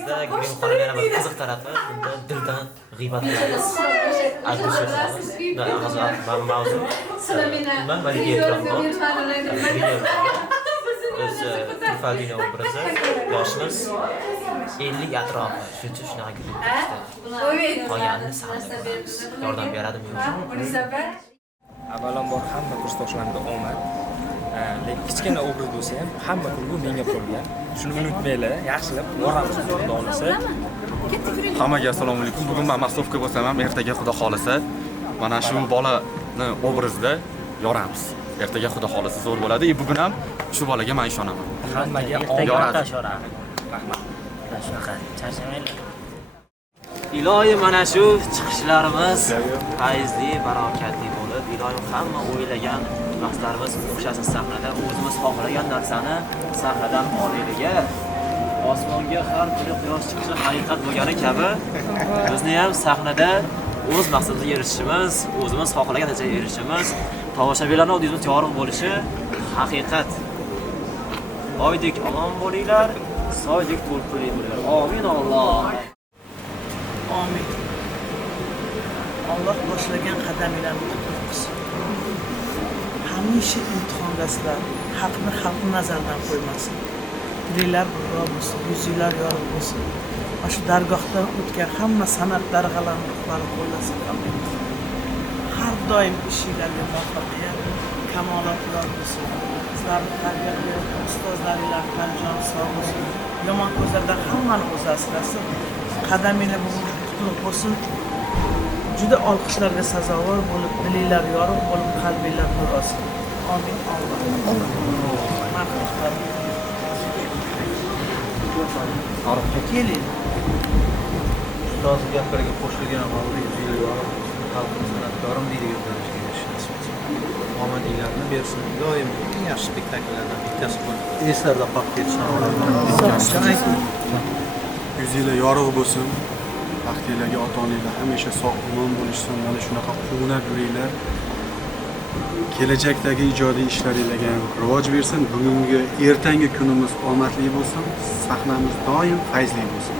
bizda Grimxonaning yana bir qiziq tarafi, bunda dildan g'iybat qilamiz. Mavzu man Malika E'tiromxon. Biz Trifaldino obrazi yoshimiz 50 atrofi shunaqa guruhda qolganini saqlab yordam beradimi yo'qmi? Avvalambor hamma kursdoshlarga omad. Lekin kichkina obraz bo'lsa ham hamma kulgu menga qolgan. Shuni unutmanglar, yaxshilab boramiz xudo xolisa. Hammaga assalomu alaykum. Bugun men masofka bo'lsam ham ertaga xudo xolisa mana shu bolani obrazda yoramiz. Ertaga xudo xolisa zo'r bo'ladi. Bugun ham shu bolaga men ishonaman. Hammaga yoradi. Rahmat. Shunaqa charchamaylar. Iloyim mana shu chiqishlarimiz fayzli, barokatli bo'lib, iloyim hamma o'ylagan maqsadlarimiz o'xshasin sahnada, o'zimiz xohlagan narsani sahnadan olayliga. Osmonga har kuni quyosh chiqishi haqiqat bo'lgani kabi, bizni ham sahnada o'z maqsadimizga erishishimiz, o'zimiz xohlagan natijaga erishishimiz, tomoshabinlarning oldingizda yorug' bo'lishi haqiqat. Oydek omon bo'linglar, soydek to'lqinli bo'linglar. Amin Alloh. Amin. Alloh boshlagan qadaminglarni qutlu qilsin. Hamisha imtihondasizlar. Haqni xalq nazaridan qo'ymasin. Dillar burro bo'lsin, yuzinglar yorug' bo'lsin. Mana shu dargohdan o'tgan hamma san'atlar g'alabalarini qo'llasin. Har doim ishinglarga muvaffaqiyat, kamolotlar bo'lsin. Sizlarni tarbiya qilgan ustozlaringlar qanjon sog' bo'lsin. Yomon ko'zlardan hammani o'zi asrasin. Qadaminglar qutlug' bo'lsin. Juda olqishlarga sazovor bo'lib, dilinglar yorug' bo'lib, qalbinglar nur olsin. Amin Alloh. Arifga Keling. ustoz gaplariga qo'shilgan holda xalqimiz san'atkorim deydigan darajga erishishimiz. Omadinglarni bersin. Doim eng yaxshi spektakllardan bittasi bo'ladi. Eslarda qolib ketsin. Yuzinglar yorug' bo'lsin. Vaqtinglarga ota-onalar hamisha sog' omon bo'lishsin. Mana shunaqa quvonib yuringlar. Kelajakdagi ijodiy ishlaringizga ham rivoj bersin. Bugungi ertangi kunimiz omadli bo'lsin. Sahnamiz doim fayzli bo'lsin.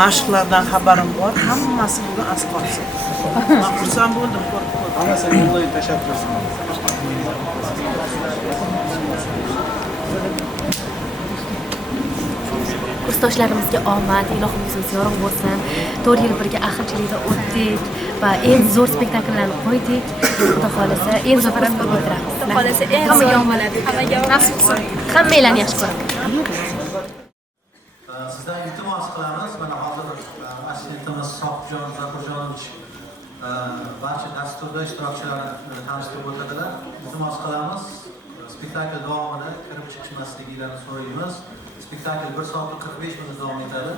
Mashqlardan xabarim bor. Hammasi bugun asqotsin. Men xursand bo'ldim ko'rib. Hammasiga onlayn tashabbur qilsin. Kursdoshlarimizga omad, ilohim yuzimiz yorug' bo'lsin. 4 yil birga ahilchilikda o'tdik va eng zo'r spektakllarni qo'ydik. Xudo xolisa eng zo'r bitiramiz. Xudo xolisa hammaga omad, hammaga nafs qilsin. Hammanglarni yaxshi ko'raman. Sizdan iltimos qilamiz. Mana hozir assistentimiz Sohibjon Zakurjonovich barcha dasturda ishtirokchilarni tanishtirib o'tadilar. Iltimos qilamiz. Spektakl davomida kirib chiqishmasliklarini so'raymiz. Spektakl 1 soat 45 minut davom etadi.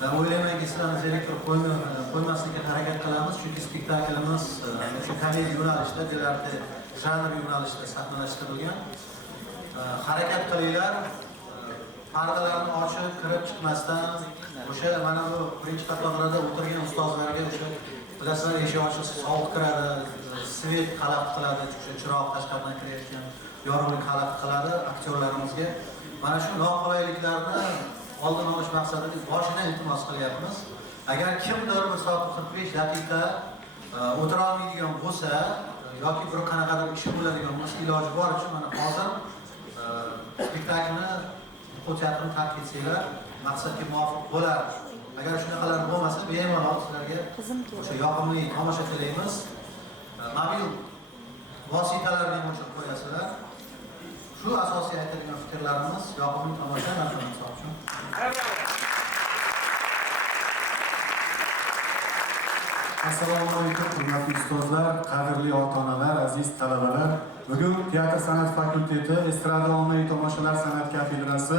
Va o'ylaymanki, sizlarni zeriktir qo'ymaslikka harakat qilamiz, chunki spektaklimiz shu komediya yo'nalishida, delardi, janr yo'nalishida sahnalashtirilgan. Harakat qilinglar. Pardalarni ochib, kirib chiqmasdan, o'sha mana bu birinchi qatorlarda o'tirgan ustozlarga o'sha bilasizlar, eshik ochiq sovuq kiradi, svet xalaqit qiladi, o'sha chiroq tashqaridan kirayotgan yorug'lik xalaqit qiladi aktyorlarimizga. Mana shu noqulayliklarni oldin olish maqsadida boshidan iltimos qilyapmiz. Agar kimdir 1 soat 45 daqiqa o'tira olmaydigan bo'lsa yoki bir qanaqadir ishi bo'ladigan bo'lsa, iloji boricha mana hozir spektaklni hujjatini tark etsanglar, maqsadga muvofiq bo'lar. Agar shunaqalar bo'lmasa, bemalol sizlarga o'sha yoqimli tomosha tilaymiz. Mobil vositalarni ham o'chirib qo'yasizlar. Shu asosiy aytilgan fikrlarimiz, yoqimli tomosha marhamat uchun. Assalomu alaykum, hurmatli ustozlar, qadrli ota-onalar, aziz talabalar. Bugun Teatr san'at fakulteti Estrada ommaviy tomoshalar san'at kafedrasi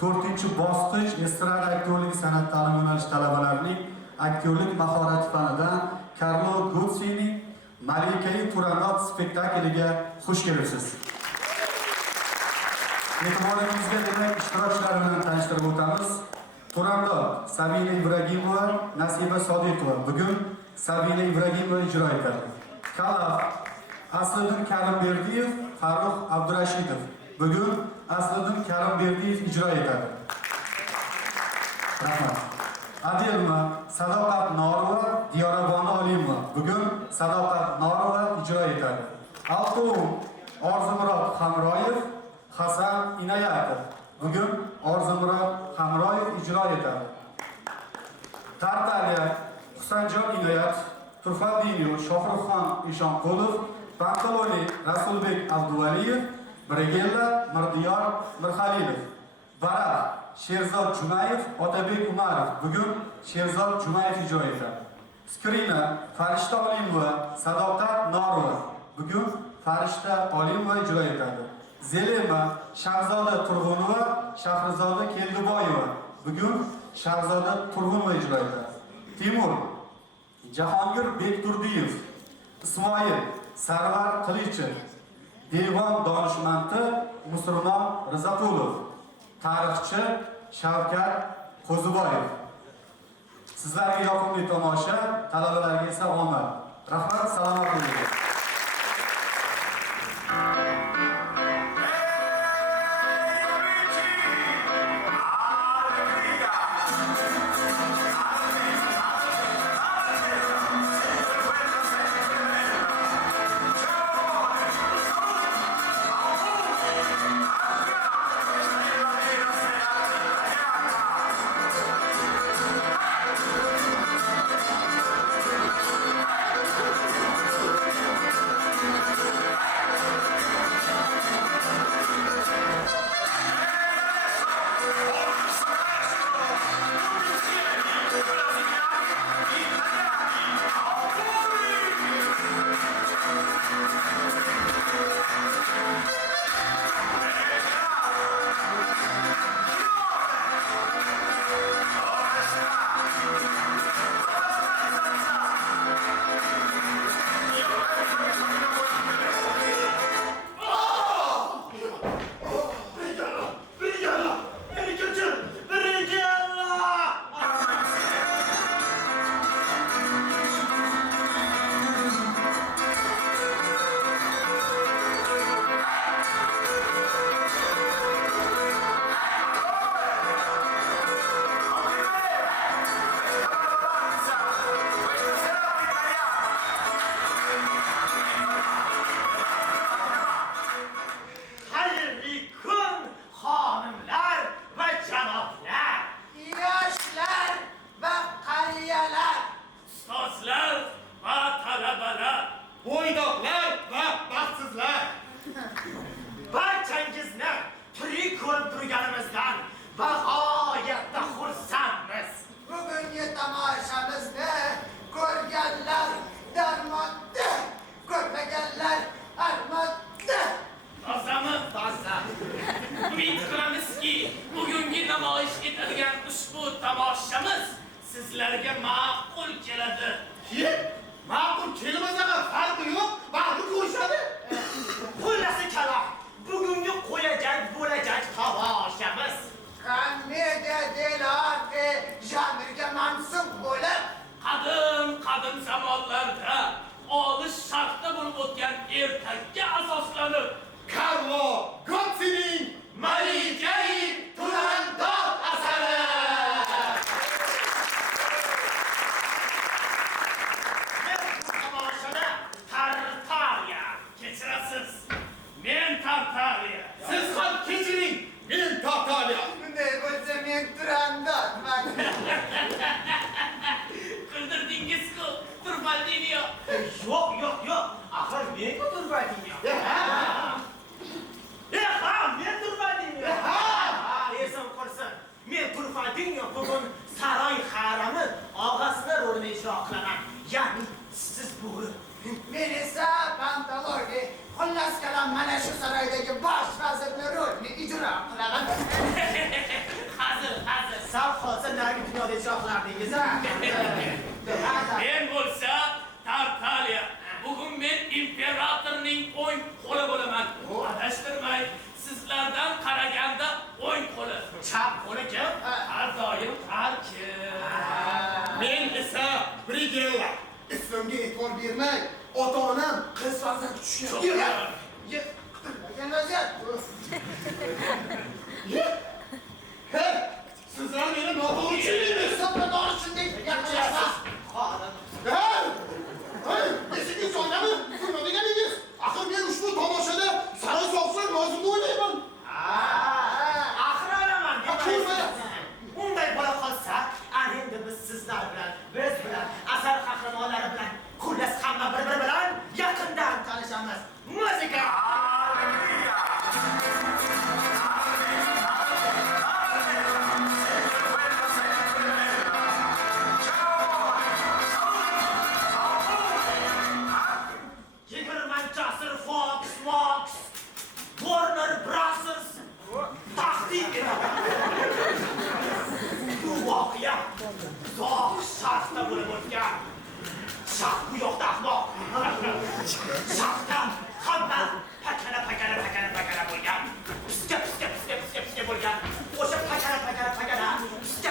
4-bosqich estrada aktyorligi san'at ta'lim yo'nalishi talabalarining aktyorlik mahorati fanidan Karlo Gutsining Malika E'tiromxon spektakliga xush kelibsiz. E'tiboringizga demak ishtirokchilar bilan tanishtirib o'tamiz. Turandot Sabina Ibragimova, Nasiba Sodiqova bugun Sabina Ibragimova ijro etadi. Kalaf Asliddin Karimberdiyev, Farruh Abdurashidov bugun Asliddin Karimberdiyev ijro etadi. Rahmat. Adilmi, Sadoqat Norova, Diyoraboni Olimova bugun Sadoqat Norova ijro etadi. Altovum Orzumurod Hamroyev, Hasan Inoyatov bugun Orzumurod Hamroyev ijro etadi. Tartaliya Husanjon Inoyat, Turfadinov Shohruxxon Eshonqulov, Pantaloni Rasulbek Abduvaliyev, Brigella Mirdiyor Mirxalilov. Barak Sherzod Jumayev, Otabek Umarov bugun Sherzod Jumayev ijro etadi. Skrina Farishta Olimova, Sadoqat Norova bugun Farishta Olimova ijro etadi. Zelema Shahzoda Turg'unova, Shahrizoda Keldiboyeva bugun Shahzoda Turg'unova ijro etadi. Timur Jahongir Bekturdiyev, Ismoil Sarvar Qilichev, Devon donishmandi Musulmon Rizaqulov, tarixchi Shavkat Qo'ziboyev. Sizlarga yoqimli tomosha, talabalarga esa omad. Rahmat, salomat bo'ling. Sizlarga ma'qul keladi. Ma'qul kelmasaga farqi yo'q, baribir ko'rishadi. Xullasi kalom, bugungi qo'yajak bo'lajak tomoshamiz komediya delarte janrga mansub bo'lib, qadim zamonlarda olis sharqda bo'lib o'tgan ertakka asoslanib, Karlo Gotsining Malikai Turandot asari. Men Tartariya. Siz ham kechiring. Men Tartariya. Bunday bo'lsa men Turandotman. Qildirdingiz-ku, Turfaldiniyo. Yo'q. Axir men-ku Turfaldiniyo. Men Turfaldiniyo. Esim qursin. Men Turfaldiniyo bugun saroy harami og'asini rolini ijro qilaman. Ya'ni siz bo'ri. Men esa Pantaloni, xullas kalom mana shu saroydagi bosh vazirning rolini ijro qilaman. Hazil. Sal qolsa narigi dunyoda ijro qilardingiz a? Men bo'lsa Tartaliya. Bugun men imperatorning o'ng qo'li bo'laman. Adashtirmay, sizlardan qaraganda o'ng qo'li. Chap qo'li-ku, har doim qarchi. Men esa Brigella. Islomga e'tibor bermay, ota-onam qiz farzand tushgan. Sizlar meni noto'g'ri Unday bo'la qolsa, ana endi biz sizlar bilan, biz bilan, asar qahramonlari bilan, xullas hamma bir-biri bilan yaqindan tanishamiz. Muzika! Fox, Warner Brothers, tahdid bu voqea uzoq sharqda bo'lib o'tgan. Sharq bu yoqda ahmoq. Sharqda hamma pakana bo'lgan. Piska bo'lgan. O'sha pakana, piska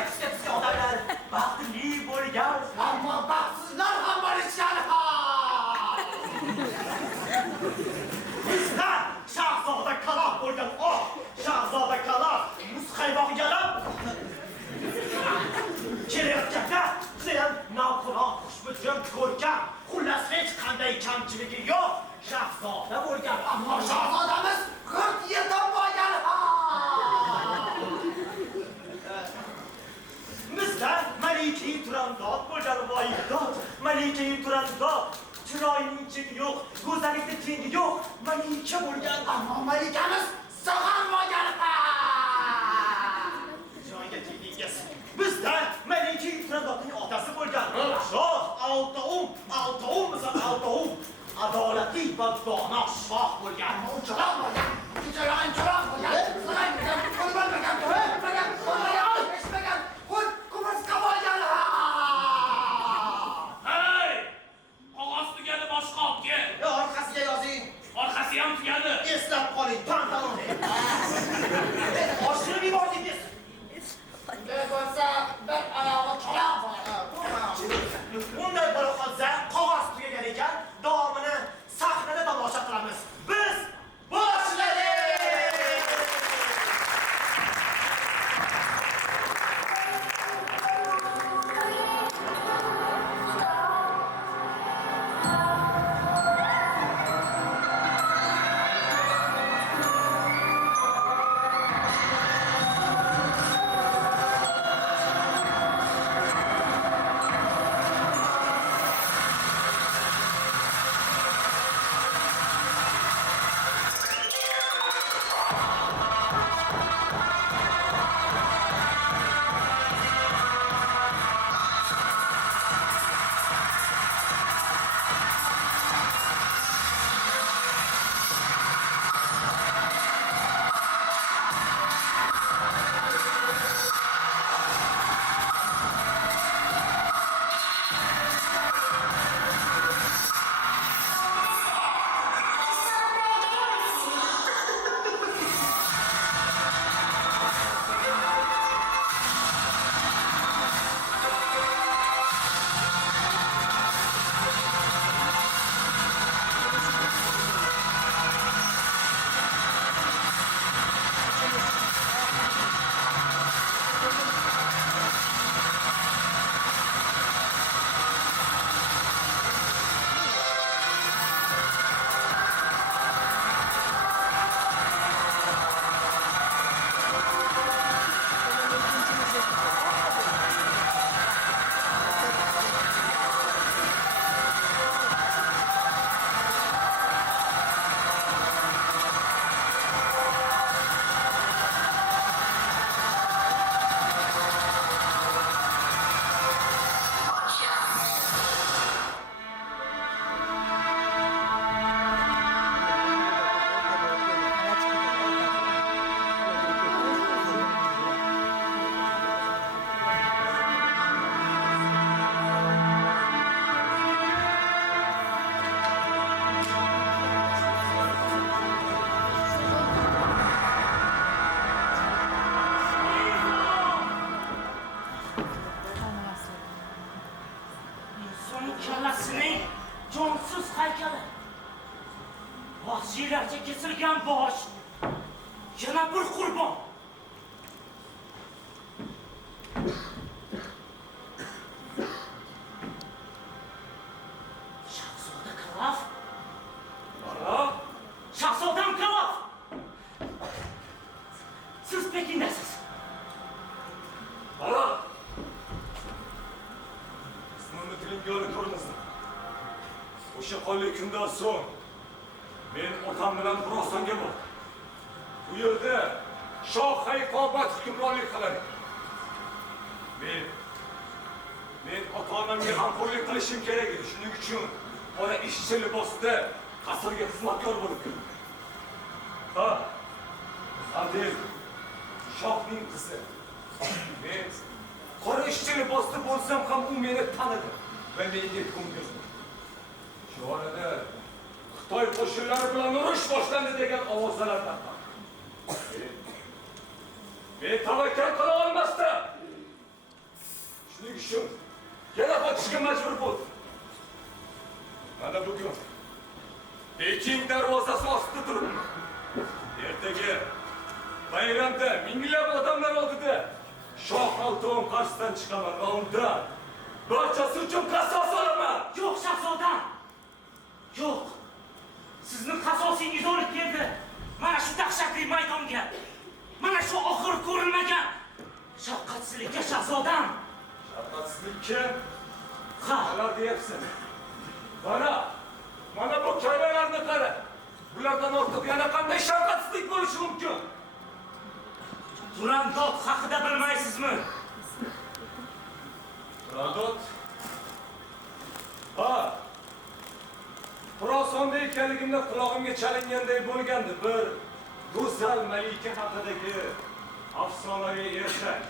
odamlar baxtli bo'lgan, ammo baxtsizlar ham bo'lishgan. Bizlar Shahzoda Kaloq bo'lgan Shahzoda Kaloq muzqaymoq yalab kelayotganda sen navqiron xushbichim ko'rkam, xullas hech qanday kamchiligi yo'q Shahzoda bo'lgan, ammo Shahzodamiz 40 yildan bo'lgan. Bizlar malika turandod bo'lgan voyidod, malika turandod. Chiroyning cheki yo'q, go'zallikning tengi yo'q, malika bo'lgan, ammo malikamiz zahar bo'lgan. Joyga keldingiz. Bizlar malika turandodning otasi bo'lgan shoh Altoum, adolatli va dono shoh bo'lgan. Chiroq bo'lgan. Orqasiga yozing. Orqasi ham tugadi. Eslab qoling, pantalonni. Oshirib yubordingiz. Bo'lsa, bir oyog'i cho'loq bor. Unday bo'la qolsa, qog'oz tugagan ekan, davomini sahnada tomosha qilamiz. Biz boshladik. Vahşilerce kesilgen boş, yana bir kurban. Şahzoda Kalaf. Şahzodam Kalaf. Siz Pekin'desiz. Uzunli kundan so'ng men otam bilan Xorasonga bordim. Bu yerda shoh Hayqobat hukmronlik qilar ekan. Men ota-onamga g'amxo'rlik qilishim kerak edi. Shuning uchun qora ishchi libosda qasrga xizmatkor bo'lib keldim. Ha, Adil shohning qizi. Men qora ishchi libosda bo'lsam ham u meni tanidi va menga ko'ngil. Shu orada Xitoy qo'shinlari bilan urush boshlandi degan ovozlar tarqaldi. Men tavakkal qila olmasdim. Shuning uchun yana qochishga majbur bo'ldim. Mana bugun Pekin darvozasi ostida turibman. Ertaga bayramda minglab odamlar oldida shoh Olto'm qarshisidan chiqaman va unda barchasi uchun qasos olaman. Yo'q, shahzodam. Yo'q. Sizni qasosingiz olib keldi. Mana shu dahshatli maydonga. Mana shu oxir ko'rilmagan shafqatsizlikka, shahzodam. Shafqatsizlikka? Ha, Nelar deyapsan? Mana bu kaylalarni qara. Bulardan ortiq yana qanday shafqatsizlik bo'lishi mumkin? Turandot haqida bilmaysizmi? Turandot? Ha. Xorasonda ekanligimda qulog'imga chalinganday bo'lgandi. Bir go'zal malika haqidagi afsonaviy erkak.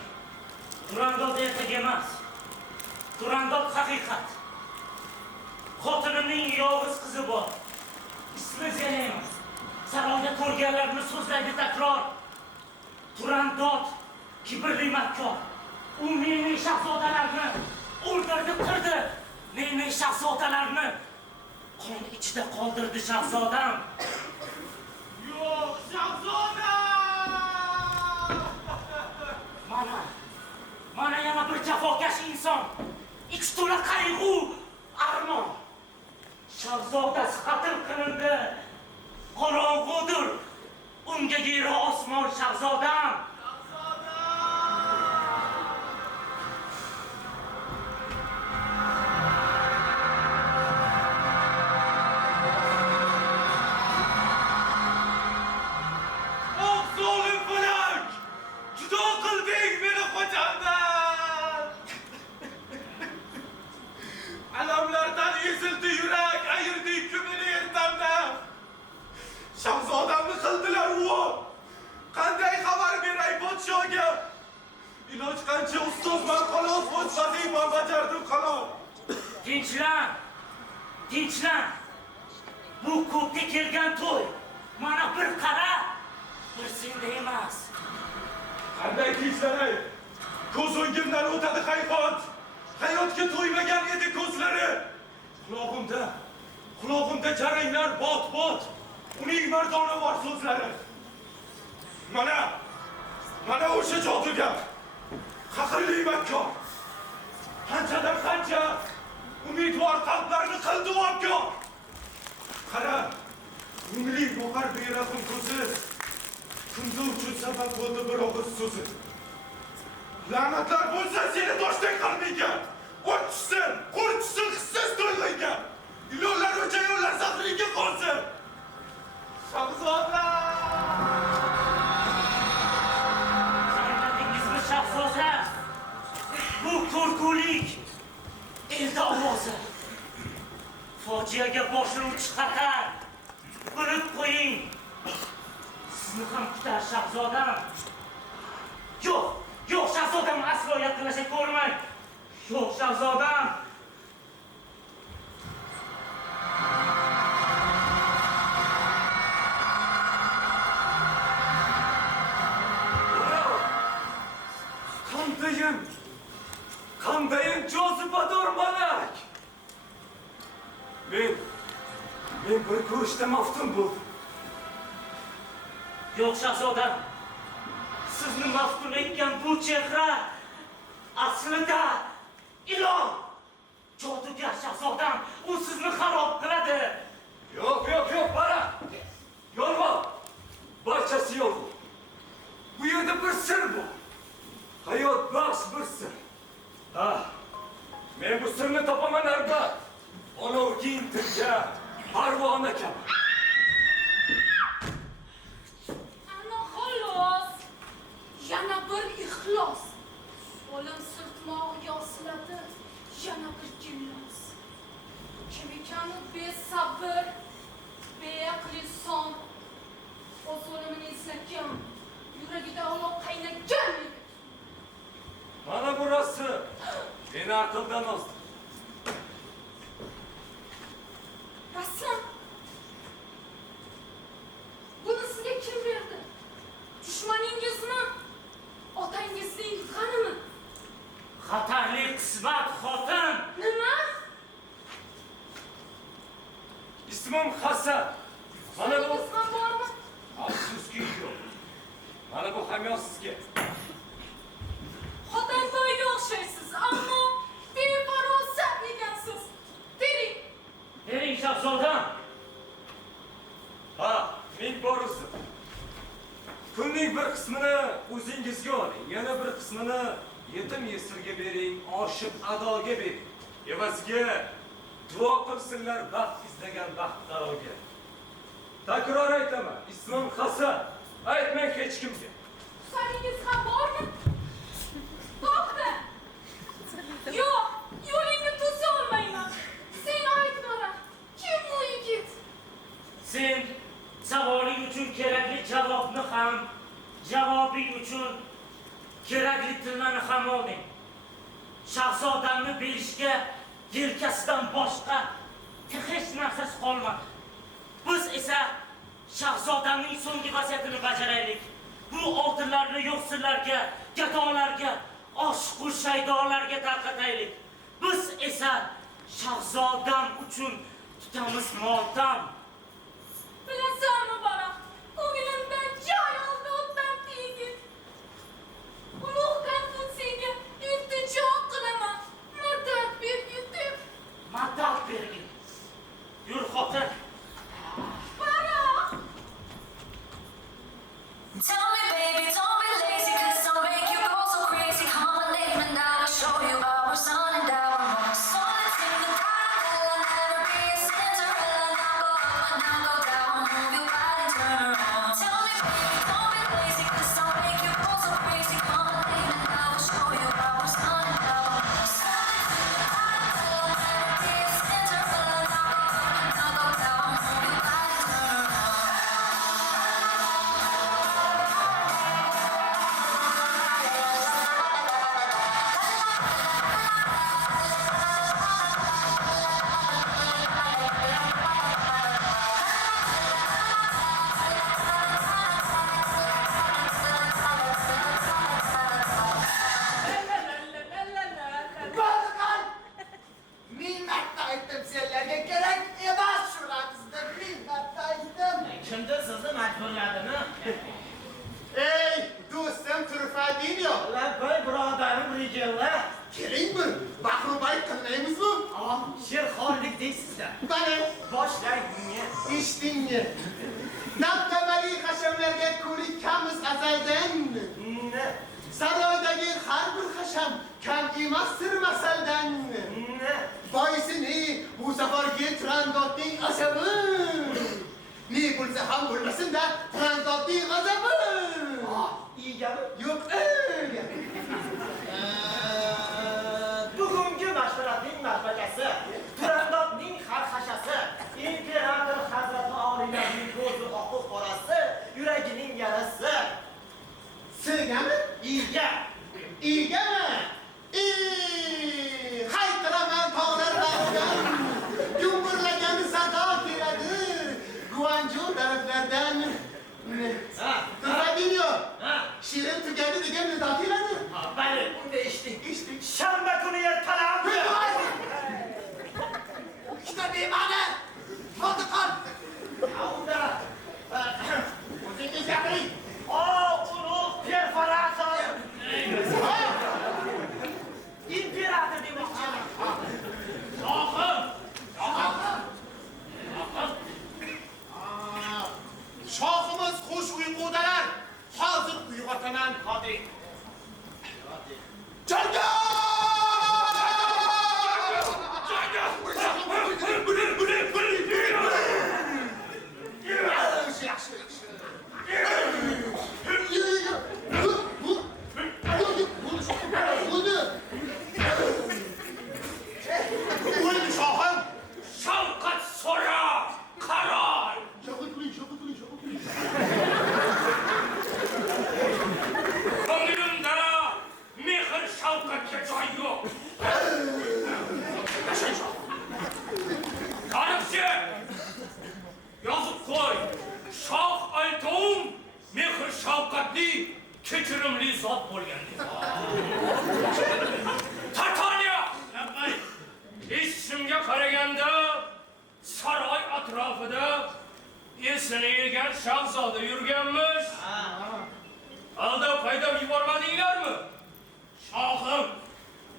Turandot erkak emas. Turandot haqiqat. Xotinimning yolg'iz qizi bor. Ismi Zelena. Saroyda ko'rganlarini so'zlaydi takror. Turandot kibrli makkor. U mening shahzodalarni o'ldirdi, qirdi. Mening shahzodalarni qon ichida qoldirdi, shahzodam. Yo'q, shahzodam! Mana yana bir jafokash inson. Ichi to'la qayg'u, armon. Shahzodasi qatl qilindi. Qorong'udir. Unga yeri osmon, shahzodam. Alamlardan ezildi yurak, ayirdi ko'mini ertamdan. Shahzodamni qildilar u. Qanday xabar beray podshoga? Iloj qancha ustozman, xolos o'z vazifamni bajardim, xolos. Tinchlan. Bu ko'kka kelgan to'y. Mana bir qara, bir senda emas. Qanday tinchlanay? Ko'z o'ngimdan o'tadi hayot. Hayotga to'ymagan edi ko'zlari. Qulog'imda jaranglar bot-bot. Uning mardonavor so'zlari. Mana o'sha jodugar. Qahrli makkor. Qanchadan qancha umidvor qalblarni qildi obkor. Qara, mungli boqar berahm ko'zi. Kundu uchun sabab bo'ldi bir og'iz so'zi. La'natlar bo'lsa seni toshdan qalbingga. O'tishsin, qurtishsin hissiz to'ylig'ingga. Ilonlar o'cha yo'llar zahriga qolsin. Shahzoda! San'atingizmi shahzoda? Bu ko'rgulik elda ovozi. Fojiaga boshlovchi xatar. Bilib qo'ying. Sizni ham kutar shahzodam. Yo'q, shahzodam aslo yaqinlasha ko'rmang. Yo'q, shahzodam. Qandayin jozibador malak. Men bir ko'rishda maftun bo'ldim. Yo'q, shahzodam. Sizni maftun etgan bu chehra aslida ilon. Jodugar shahzodam, u sizni xarob qiladi. Yo'q, bara. Yolg'on. Barchasi yolg'on. Bu yerda bir sir bor. Hayot baxsh bir sir. Men bu sirni topaman albat. Olovga intilgan parvona kabi. Ana xolos. Yana bir ixlos. O'lim sirtmog'iga osiladi. Yana bir jillos. Kim ekan u besabr, beaqli son. O'z o'limini eslagan, yuragida olov qaynagan. Mana burası. Beni akıldan ozdi. Raslan. Buni sizga kim berdi? Dushmaningizmi? Otangizning g'animi? Xatarli qismat xotin. Nima? İsmim Hasan. Mana bu... Siz ham bormi? Afsuski yo'q. Mana bu hamyon sizga. Xotintoyga o'xshaysiz, ammo befarosat ekansiz. Bering. Bering shahzodam. Ha, men borusi. Pulning bir qismini o'zingizga oling, yana bir qismini yetim yesirga bering, oshib adoga bering. Evaziga duo qilsinlar baxt izlagan baxtdaroga. Takror aytaman, ismim Hasan. Aytmang hech kimga. Saningiz ham bormi? To'xta. Yo'q, yo'lingni to'sa olmayman. Sen aytma. Kim u yigit? Sen savoling uchun kerakli javobni ham, javobing uchun kerakli tillarni ham olding. Shahzodamni berishga yelkasidan boshqa hech narsasi qolmadi. Biz esa shahzodamning so'nggi vasiyatini bajaraylik. Bu oltinlarni yo'qsillarga, gadolarga, oshiqu shaydolarga tarqataylik. Biz esa shahzodam uchun tutamiz motam. Bilasanmi Baroq? Ko'nglimda joy oldi o'tdan yigit. Ulug' Konfutsiyga iltijo qilaman. Madad bergin deb. Madad bergin. Yur xotin. Baroq! Tell me, baby, don't be lazy, 'cause I'll make you go so crazy. Call my name and I will show you our sun and our moon. So let's sing the Cinderella, never be a Cinderella. Now go up, now go down, move your body, turn around. Tell me, baby, don't be lazy, 'cause I'll make you go so crazy. Call my name and I will show you our sun and our moon. So let's sing the Cinderella, never be a Cinderella. Now go up, now go down, move your body, turn around. Balıkan! Minnatta aytdim senlarga kerak emas shularsizda minnatta aytdim. Kimdir sizni majburladimi? Ey do'stim Turfadinyo, Labbay birodarim Rijalla. keling bir bahrubayt qilmaymizmi? Sherxonlik deysizlar. Bana Boshlang. eshitdingmi? Dabdabali hashamlarga ko'nikamiz azaldan. Saroydagi har bir hasham kam emasdir masaldan. Boisini bu safargi Turandotning asabi. Ne bo'lsa ham bo'lmasin-da, Turandotning g'azabi. Iyagami? Yo'q, o'lga. Bugungi mashvaratning mashvachasi, Turandotning xarxashasi, imperator hazrati oliylarining ko'zi oqib qorasi, yuragining yarasi. Sigami? Iya. Igami? Haytiraman tog'lar bag'ridan. Gumburlagan sado keladi. Guanju taraflardan. Turfadinyo. Shirin tugadi degan nido keladi. Bali, unda eshitdik. Shanba kuni ertalab. Ikkita bema'ni. Fotiqon. Unda o'zingiz gapiring. Ulug' perforator. Imperator demoqchiman. Shohim. Shohimiz xush uyqudalar. Hozir uyg'otaman Qodir. Janga! Janga! asoda yurganmiz. Aldab haydab yubormadinglarmi? Shohim,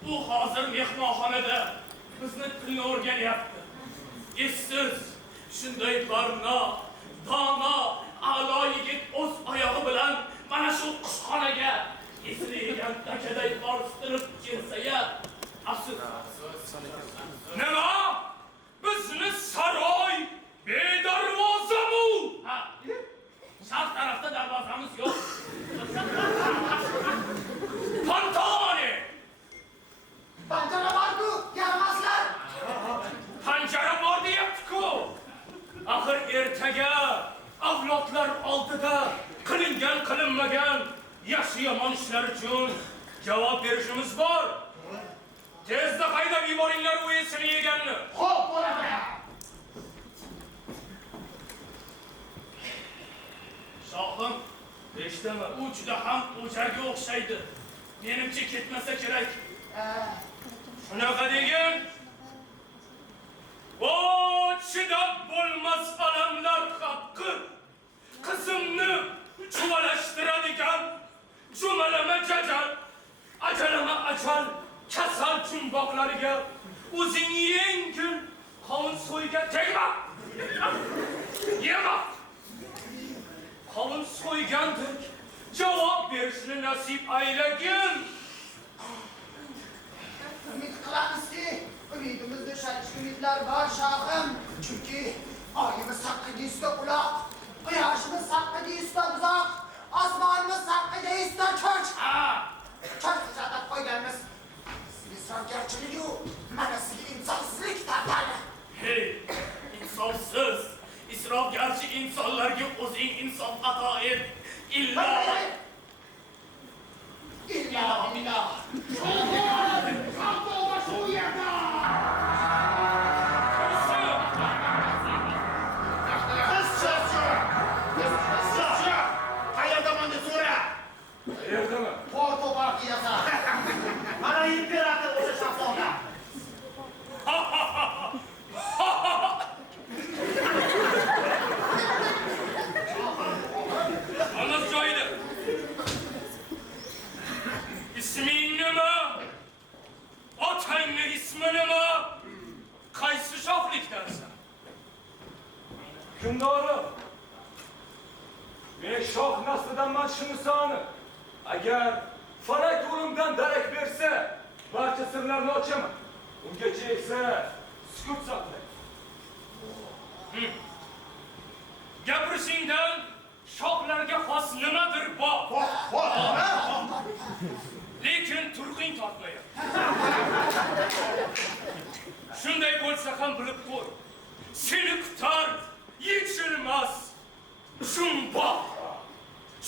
u hozir mehmonxonada bizni tilni o'rganyapti. Essiz, shunday barno, dono, a'lo yigit o'z oyog'i bilan mana shu qushxonaga eslaygan takaday boristirib kelsa-ya, afsus. Nima? Bizni saroy bedarvozamu? Ha. Sharq tarafda darvozamiz yo'q. Pantone! Panjara bor-ku, yaramaslar. Panjara bor deyapti-ku. Axir ertaga avlodlar oldida qilingan qilinmagan yaxshi yomon ishlar uchun javob berishimiz bor. Tezda haydab yuboringlar u esini yeganni. Xo'p, bo'ladi. Shohim, eshitdimi? U juda ham o'jarga o'xshaydi. Menimcha ketmasa kerak. Shunaqa degin. O chidab bo'lmas alamlar haqqi. Qizimni chuvalashtiradigan jumalama jajal, ajalama ajal, kasal chumboqlariga o'zing yengil qovun so'yga tegma. Yema. Qovun so'ygandek javob berishni nasib aylagin. Umid qilamizki, umidimizni ushlatish umidlar bor shohim. Chunki oyimiz haqqiga yuzta uloq, quyoshimiz haqqiga yuzta buzoq, osmonimiz haqqiga yuzta cho'ch. Cho'ch jadab qo'yganmiz. Isrofgarchiligu mana sizga insofsizlik ta'tali. Hey, insofsiz, isrofgarchi insonlarga o'zing insof ato et. Illa mina. Qayerdaman deb so'ra. Qayerdami? Porto partiyasi. Mana imperator o'sha shahzoda. Anız joyida. Isming nima? Otangning ismi nima? Qaysi shohlikdansan? Hukmdori, men shoh naslidanman shunisi. Agar falak o'limdan darak bersa, barcha sirlarni ochaman. Ungacha esa sukut saqlayman. Gapirishingdan shohlarga xos nimadir bor. Lekin turqing tortmayapti. Shunday bo'lsa ham bilib qo'y. Seni kutar yechilmas jumboq.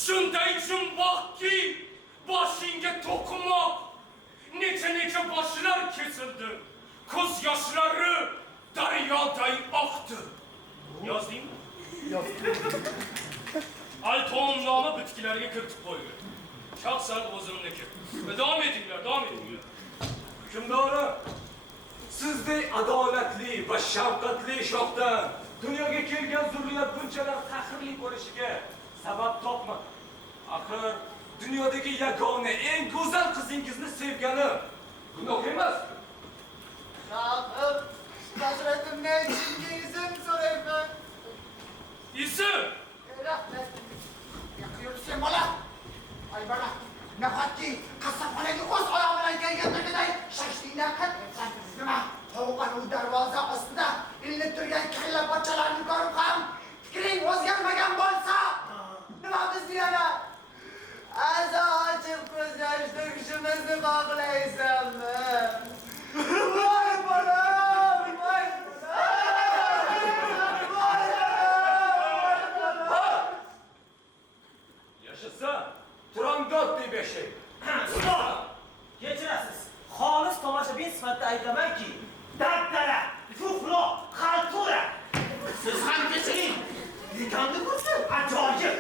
Shunday jumboqki, boshingga to'qimoq. Necha boshlar kesildi. Ko'z yoshlari daryoday oqdi. Yozdingmi? Yozdim. Altom nomi bitkilarga kiritib qo'ygan. Shaxsan o'zimniki. Davom etinglar. Hukmdori, sizdek adolatli va shafqatli shohdan dunyoga kelgan zurriyat bunchalar faxrli bo'lishiga sabab topmadi. Axir dunyodagi yagona eng go'zal qizingizni sevgani gunoh emas. Shohim, hazratimdan izn so'rayman. Izn? Rahmat. Yaqiyursen bola. Ay bola, nahotki qassobxonaga o'z oyog'i bilan kelgandagiday shashtingdan qatnaysan. Nima? Qo'rqan u darvoza ostida ilinib turgan kalla pochalarni ko'rib ham fikring o'zgarmagan bo'lsa, nima bizni yana azo ochib ko'z yosh to'kishimizni xohlaysanmi? Voy bolam, voy Yashasa Turandot deb yashaydi. Kechirasiz. Xolis tomoshabin sifatida aytamanki, dabdala, fuflo, xaltura. Siz ham kechiring. Yutandi kursi ajoyib.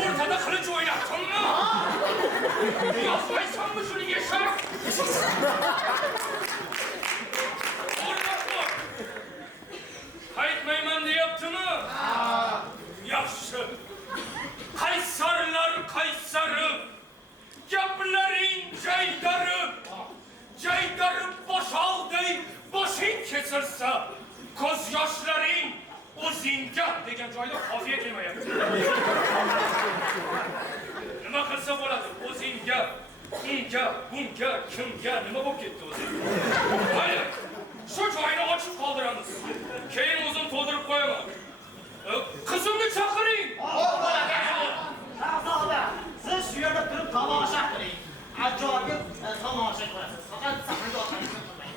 O'rtada qilich o'ynabdingmi? Yoqmaysanmi shuniga shak? Qaytmayman deyaptimi? Yaxshi. Qaysarlar qaysari. Gaplaring jaydarib boshaldey boshing kesilsa, ko'z yoshlaring o'zingga degan joyda qofiya kelmayapti. Nima qilsa bo'ladi? O'zingga, unga, bunga, kimga nima bo'lib ketdi o'zi? Mayli, shu joyni ochib qoldiramiz. Keyin o'zim to'ldirib qo'yaman. Qizimni chaqiring. Shahzoda, siz shu yerda turib tomosha qiling. Ajoyib tomosha ko'rasiz. Faqat sahnaga orqangizga turmang.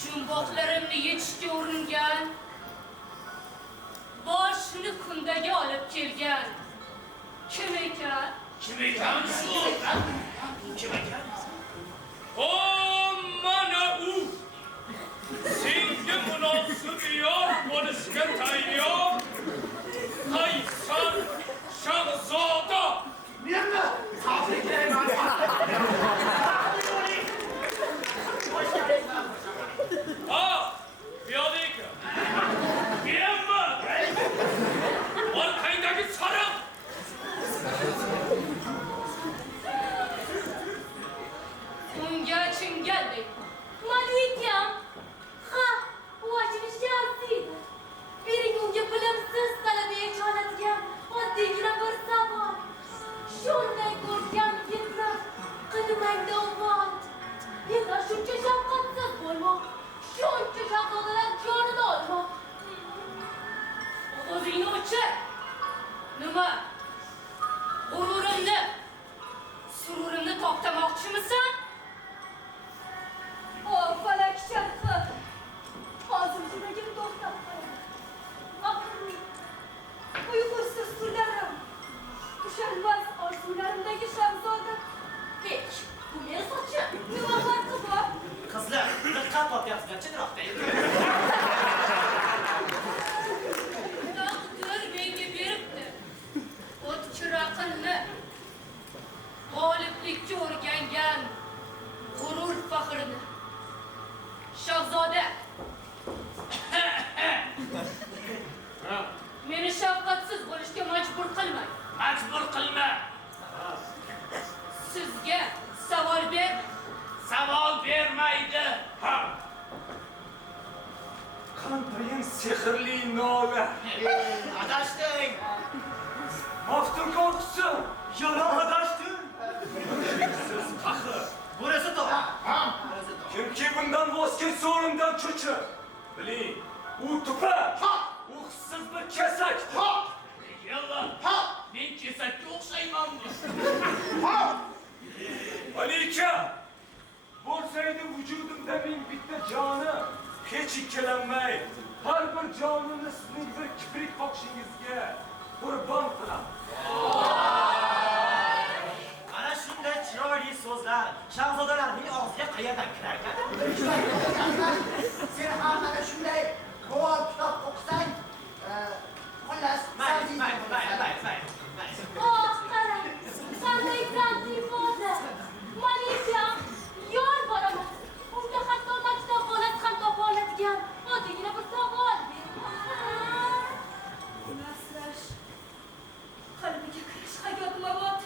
Jumboqlarimni yechishga uringan, boshni kundaga olib kelgan kim ekan? Kim ekan shu? Kim ekan? O mana u. Senga munosib yor bo'lishga tayyor. Qaysar Shahzoda. Menmi? Tabriklayman. Piyoda ekan. Menmi? Orqangdagi sariq. Unga emas, orzularimdagi shahzoda. Bek, bu meni sochim. Nima farqi bor? Qizlar, diqqat tortyapsizlar, chiroqda. Taqdir menga beribdi. O't chiraqinni g'oliblikka o'rgangan g'urur faxrini. Shahzoda. Meni shafqatsiz bo'lishga majbur qilmang. Majbur qilma. Sizga savol ber. Savol bermaydi. Ha. Qandayin sehrli nola. Adashding. Maftun korkusu. Yana adashding. Siz faxr. Burası top. Kimki bundan voz kechsa o'limdan cho'chir. Biling, u tupa. U hissiz bir kesak. Yalla. Men kesakka o'xshaymanmi? Malika! Bo'lsaydi vujudimda ming bitta joni, hech ikkilanmay, har bir jonini sizning bir kiprik qoqishingizga qurbon qilaman. Ana shunday chiroyli so'zlar shahzodalarning og'ziga qayerdan kirar ekan? Sen ham mana shunday qo'l kitob o'qisang, xullas, Mayli. Oh, qarang. Qanday tantifoda. Malika, yo'l boraman. Unga hatto maktab bolasi ham topa oladigan oddiygina bir savol ber. Nasrash. Qalbiga kirish hayot mamot.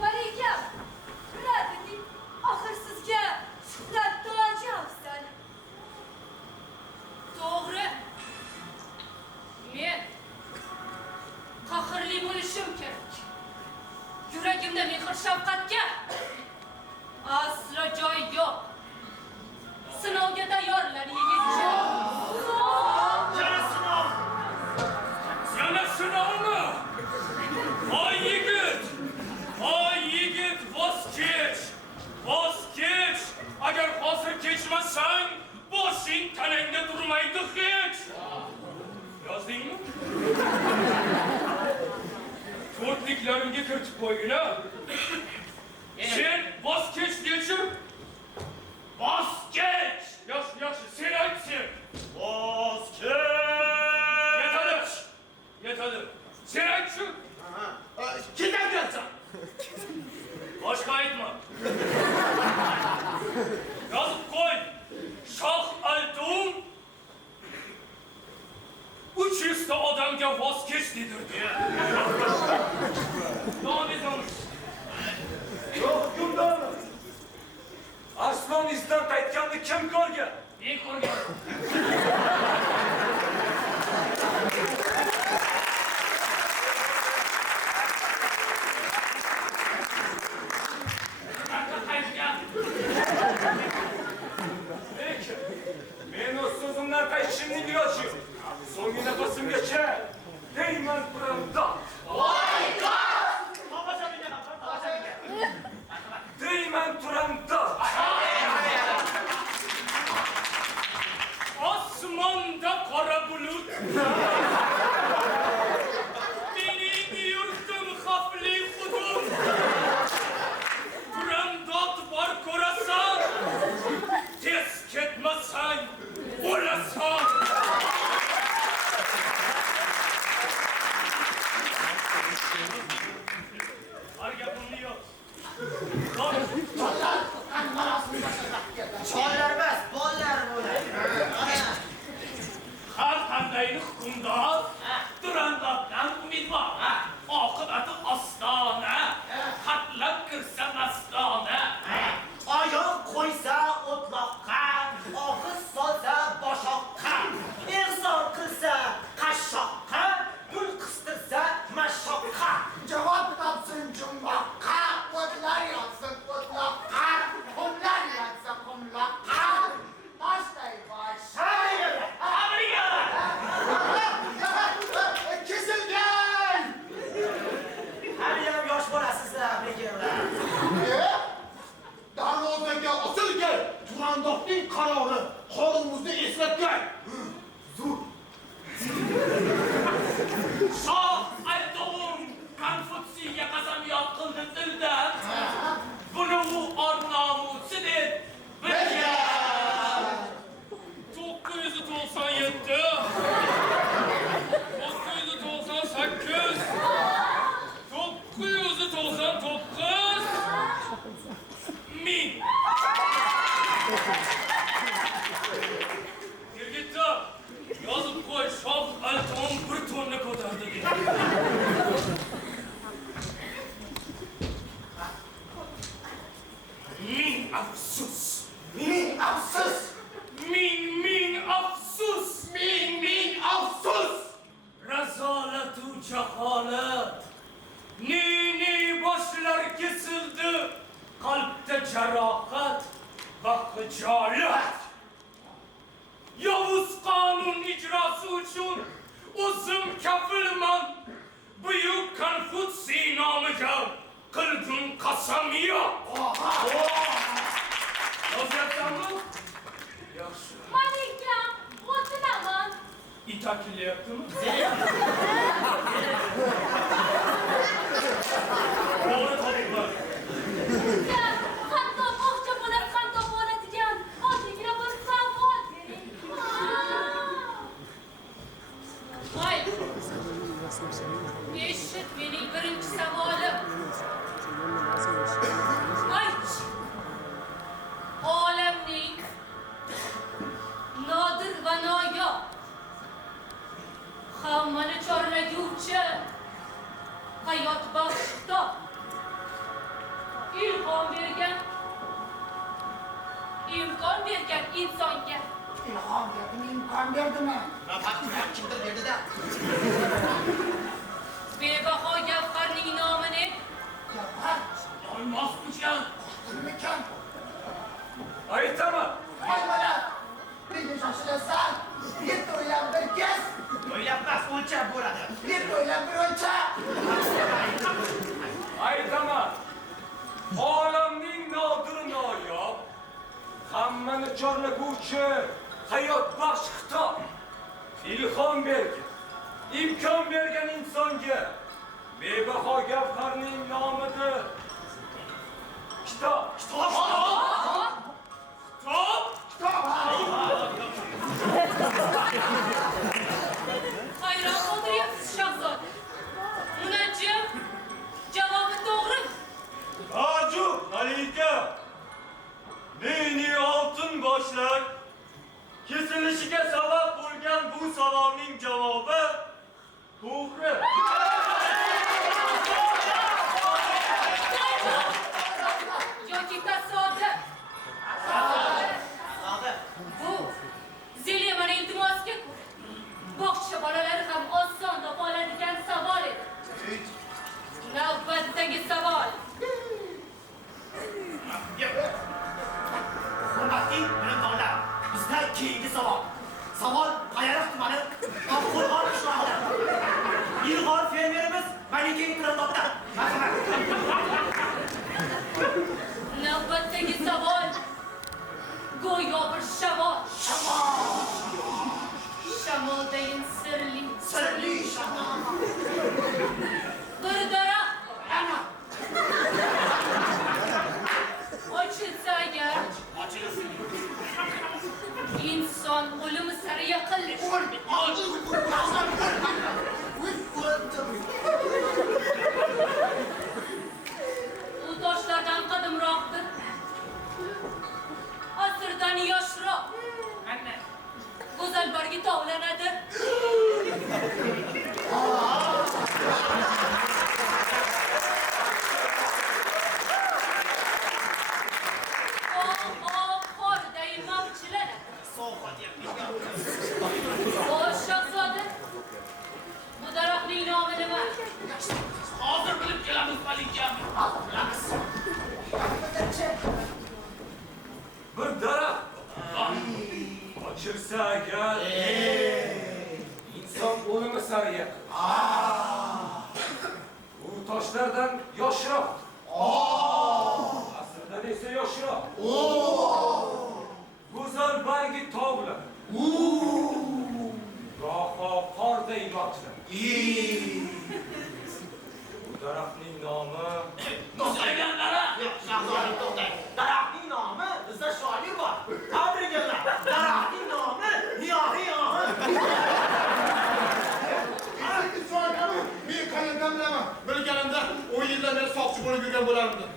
Malika, biladiki, axir sizga shuhrat toji afzal. To'g'ri. Men qahrli bo'lishim kerak. Yuragimda mehr shafqatga aslo joy yo'q. Sinovga tayyorlan yigitcha. Yana sinov. Yana sinovmi? Voy yigit! Voy yigit, voz kech! Voz kech! Agar hozir kechmasang, boshing tanangda turmaydi hech! Yozdingmi? To'rtliklarimga kiritib qo'ygina. Sen voz kech dechim. Voz kech! Yaxshi, sen aytsin. Voz kech. Yetadi. Sen aytsin. Kimdan kelsan? Boshqa aytma. Yozib qo'y. Shoh Altun 300 ta odamga voz kech dedirdi. Davom etamiz. Yo'q, hukmdor. Arslon izdan qaytganni kim ko'rgan? Men ko'rgan. jarohat va hijolat. Yovuz qonun ijrosi uchun o'zim kafilman. Buyuk Konfutsiy nomiga qildim qasamiyat. Yozyapsanmi? Yaxshi. Malikam, o'tinaman. Itakilyaptimi? Hatto bog'cha bo'lib ham topoladigan oddiygina bir savol bering. Voy. Eshit mening birinchi savolim. Ayt. Olamning nodir va noyob hammani chorlaguvchi hayot baxsh kitob ilhom bergan imkon bergan insonga ilhom berdimi, imkon berdimi? Kimdir berdi-da. bebaho gavharning nomi ne? Gavhar, Olmos uchun kimmikan? aytaman. Hayvona, nega shoshilasan? Yetti o'ylab bir kes, O'ylabmas, o'lchab bo'ladi. yetti o'ylab bir o'lcha. Aytaman. Olamning nodir noyob, hammani chorlaguvchi hayot baxsh xitob. Ilhom bergan, imkon bergan insonga bebaho gavharning nomidir. Kitob. Kitob. Hayron qoldiryapsiz shahzoda. Munajjim, javobi to'g'ri. Arju, Malika. Meni oltin boshlar kesilishiga sabab bo'lgan bu savolning javobi to'g'ri. Yoki tasodif. Bu Zelimani iltimosiga ko'ra bog'cha bolalari ham oson topa oladigan savol edi. Navbatdagi savol. Hurmatli bilimdonlar, bizdan keyingi savol. Savol Qayariq tumani Qo'rg'on qishlog'idan. Ilg'or fermerimiz Malika Turandobdan. Marhamat. Navbatdagi savol. Go'yo bir shamol. Shamoldayin sirli. Sirli shamol. Bir daraxt. Ochilsa agar inson o'limi sari yaqinlashadi. U toshlardan qadimroqdir. Asrdan yoshroq. Go'zal bargi tovlanadi. Qordayin mavchilanadi. Xo'sh, shahzoda. Bu daraxtning nomi nima? Hozir bilib kelamiz, Malikam. Bilamiz. Bir daraxt. Ochilsa agar inson o'limi sari yaqin. U toshlardan yoshroq. Aslida esa yoshroq. Go'zal bargi tovlar. Goho qorday yotlar. Bu daraxtning nomi To'xtaganlara. Shahzoda to'xtang. Daraxtning nomi bizda shoir bor. Tabriklar. Daraxtning nomi Niyohiy ohi. Qanday so'raganim, men qayerdan bilaman? Bilganimda 10 yildan beri soqchi bo'lib yurgan bo'lardim.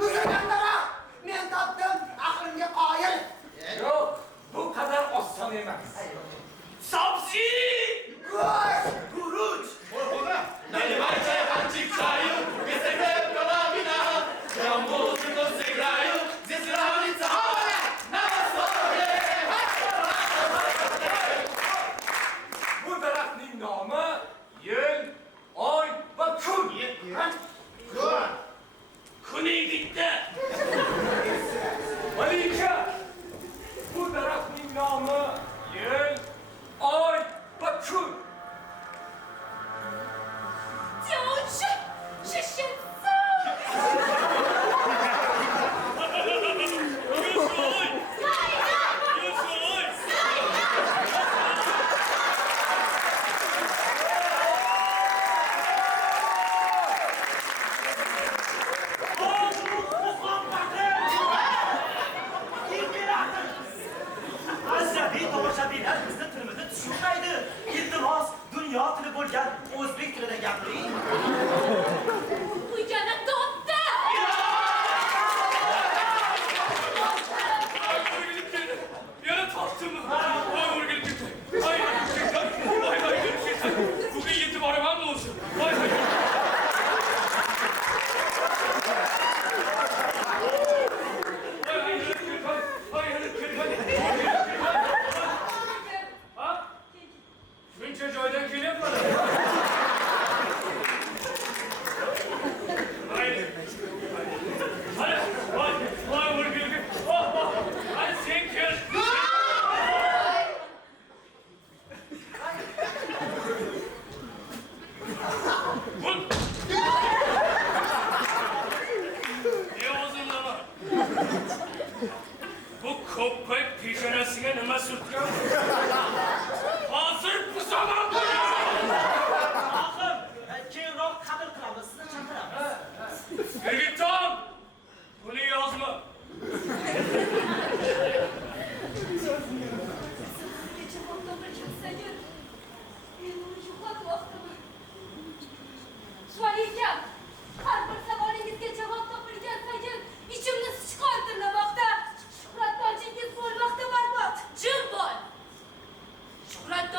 Muzlaganlara, men topdim, aqlimga qoyil. yo'q, bu qadar oson emas. Sabzi! Go'sht! Guruch! Qo'rqo'da, naливайте ханчик чаю, веселье половина, я музыку сыграю, здесь нравится море, на востоке. Bu daraxtning nomi yil, oy va kun. Kun! Kuning bitta!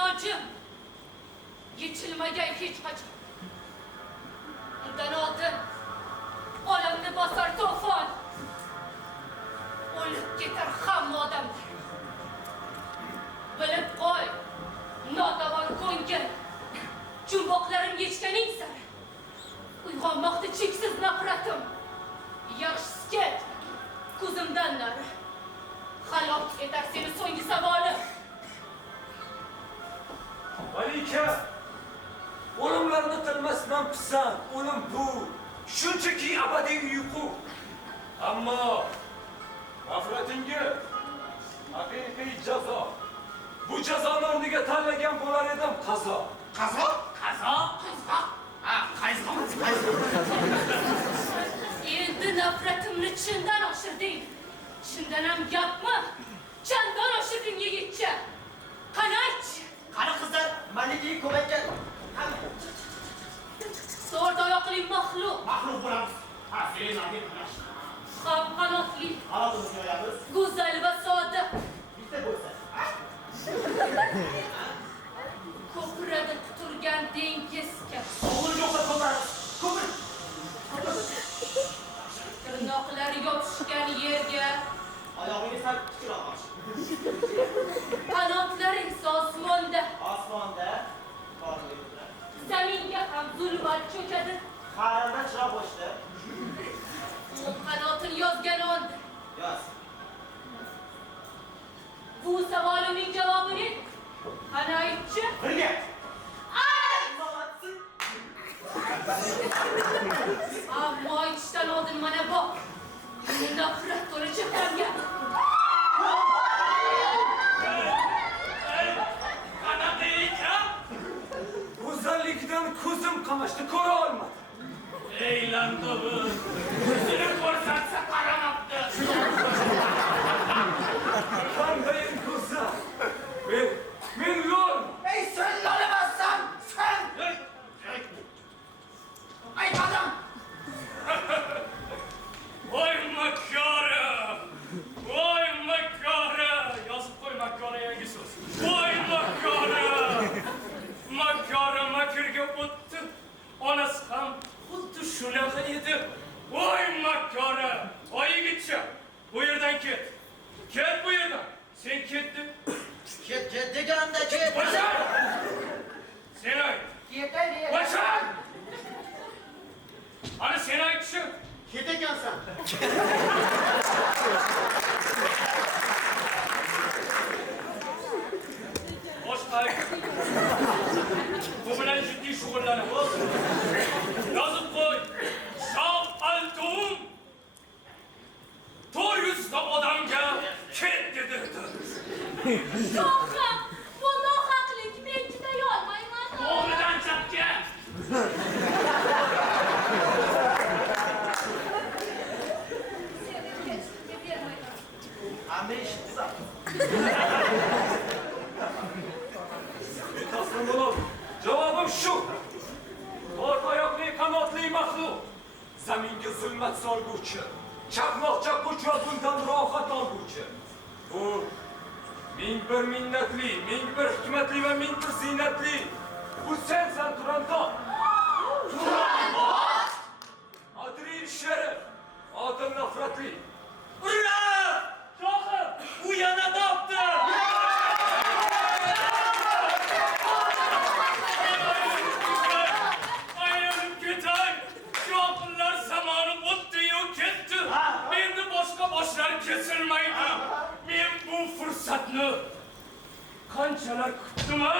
ilojim yechilmagan hech qachon. Undan oldin olamni bosar to'fon. O'lib ketar hamma odamlar. Bilib qo'y, notavon ko'ngil. Jumboqlarim yechganing sari uyg'onmoqda cheksiz nafratim. Yaxshisi ket, ko'zimdan nari. Halok etar seni so'nggi savolim. Malika, o'limlarni tilmasdan pisand. O'lim bu shunchaki abadiy uyqu. Ammo nafratinga haqiqiy jazo. Bu jazoni o'rniga tanlagan bo'lar edim qazo. Qazo? Qazo? Ha, qaysi? Endi nafratimni chindan oshirding. Chindan ham gapmi? Chandon oshirding yigitcha. Qani ayt. Qani qizlar, Malikaga ko'makka. To'rt oyoqli maxluq. Maxluq bo'lamiz. Ha, sen nima qilasiz? Ham qanotli. Qanotimizni yoyamiz. Go'zal va sodiq. Bitta bo'lsa. Ko'prada turgan dengiz kabi. O'g'il yo'qsa ko'taramiz. Ko'pir. Tirnoqlari yopishgan yerga Oyog'ingiz sal kichikroq. qanotlari esa osmonda. Osmonda borlig'ida. Zaminga ham zulmat cho'kadi. Qarinda chiroq o'chdi. U qanotini yozgan onda. Yoz. Bu savolimning javobini qani aytchi? Birga. Ammo aytishdan oldin mana bor. Nafrat to'la chehramga. Qanaqa ekan? Go'zallikdan ko'zim qamashdi, ko'ra olmadim. Ey landovi, seni ko'rsatsa qaramabdi. Qanday go'zal. Men lol. Ey sen lol emassan, sen. Aytmadim. Voy makkora. Voy makkora. Yozib qo'y makkora yangi so'z. Voy makkora. Makkora makrga o'tdi. Onasi ham xuddi shunaqa edi. Voy makkora. Voy yigitcha, bu yerdan ket. Ket bu yerdan. Sen ketding. Ket deganda ket. Boshar. Sen ayt. Ketay deyapti. Boshar. Ana sen aytchi. Ket ekansan. Boshqa ayt. Bu bilan jiddiy shug'ullanamiz. Yozib qo'y. Shoh al-Tum 400 ta odamga ket dedi. Shohim, bu nohaqlik, men chiday olmayman. O'g'lidan chapga. Hamma eshitdi. Taslim bo'lib, javobim shu. To'rt oyoqli qanotli maxluq. Zaminga zulmat solguvchi, chaqmoq chaquvchi va bundan rohat olguvchi. Bu ming bir minnatli, ming bir hikmatli va ming bir ziynatli. Bu sensan Turandot. Turandot! Adril sharif, odil nafratli. Ura! Shohim, u yana topdi! Aylanib ketay! Shohimlar zamoni o'tdi-yu ketdi. Endi boshqa boshlar kesilmaydi. Men bu fursatni qanchalar kutdim-a?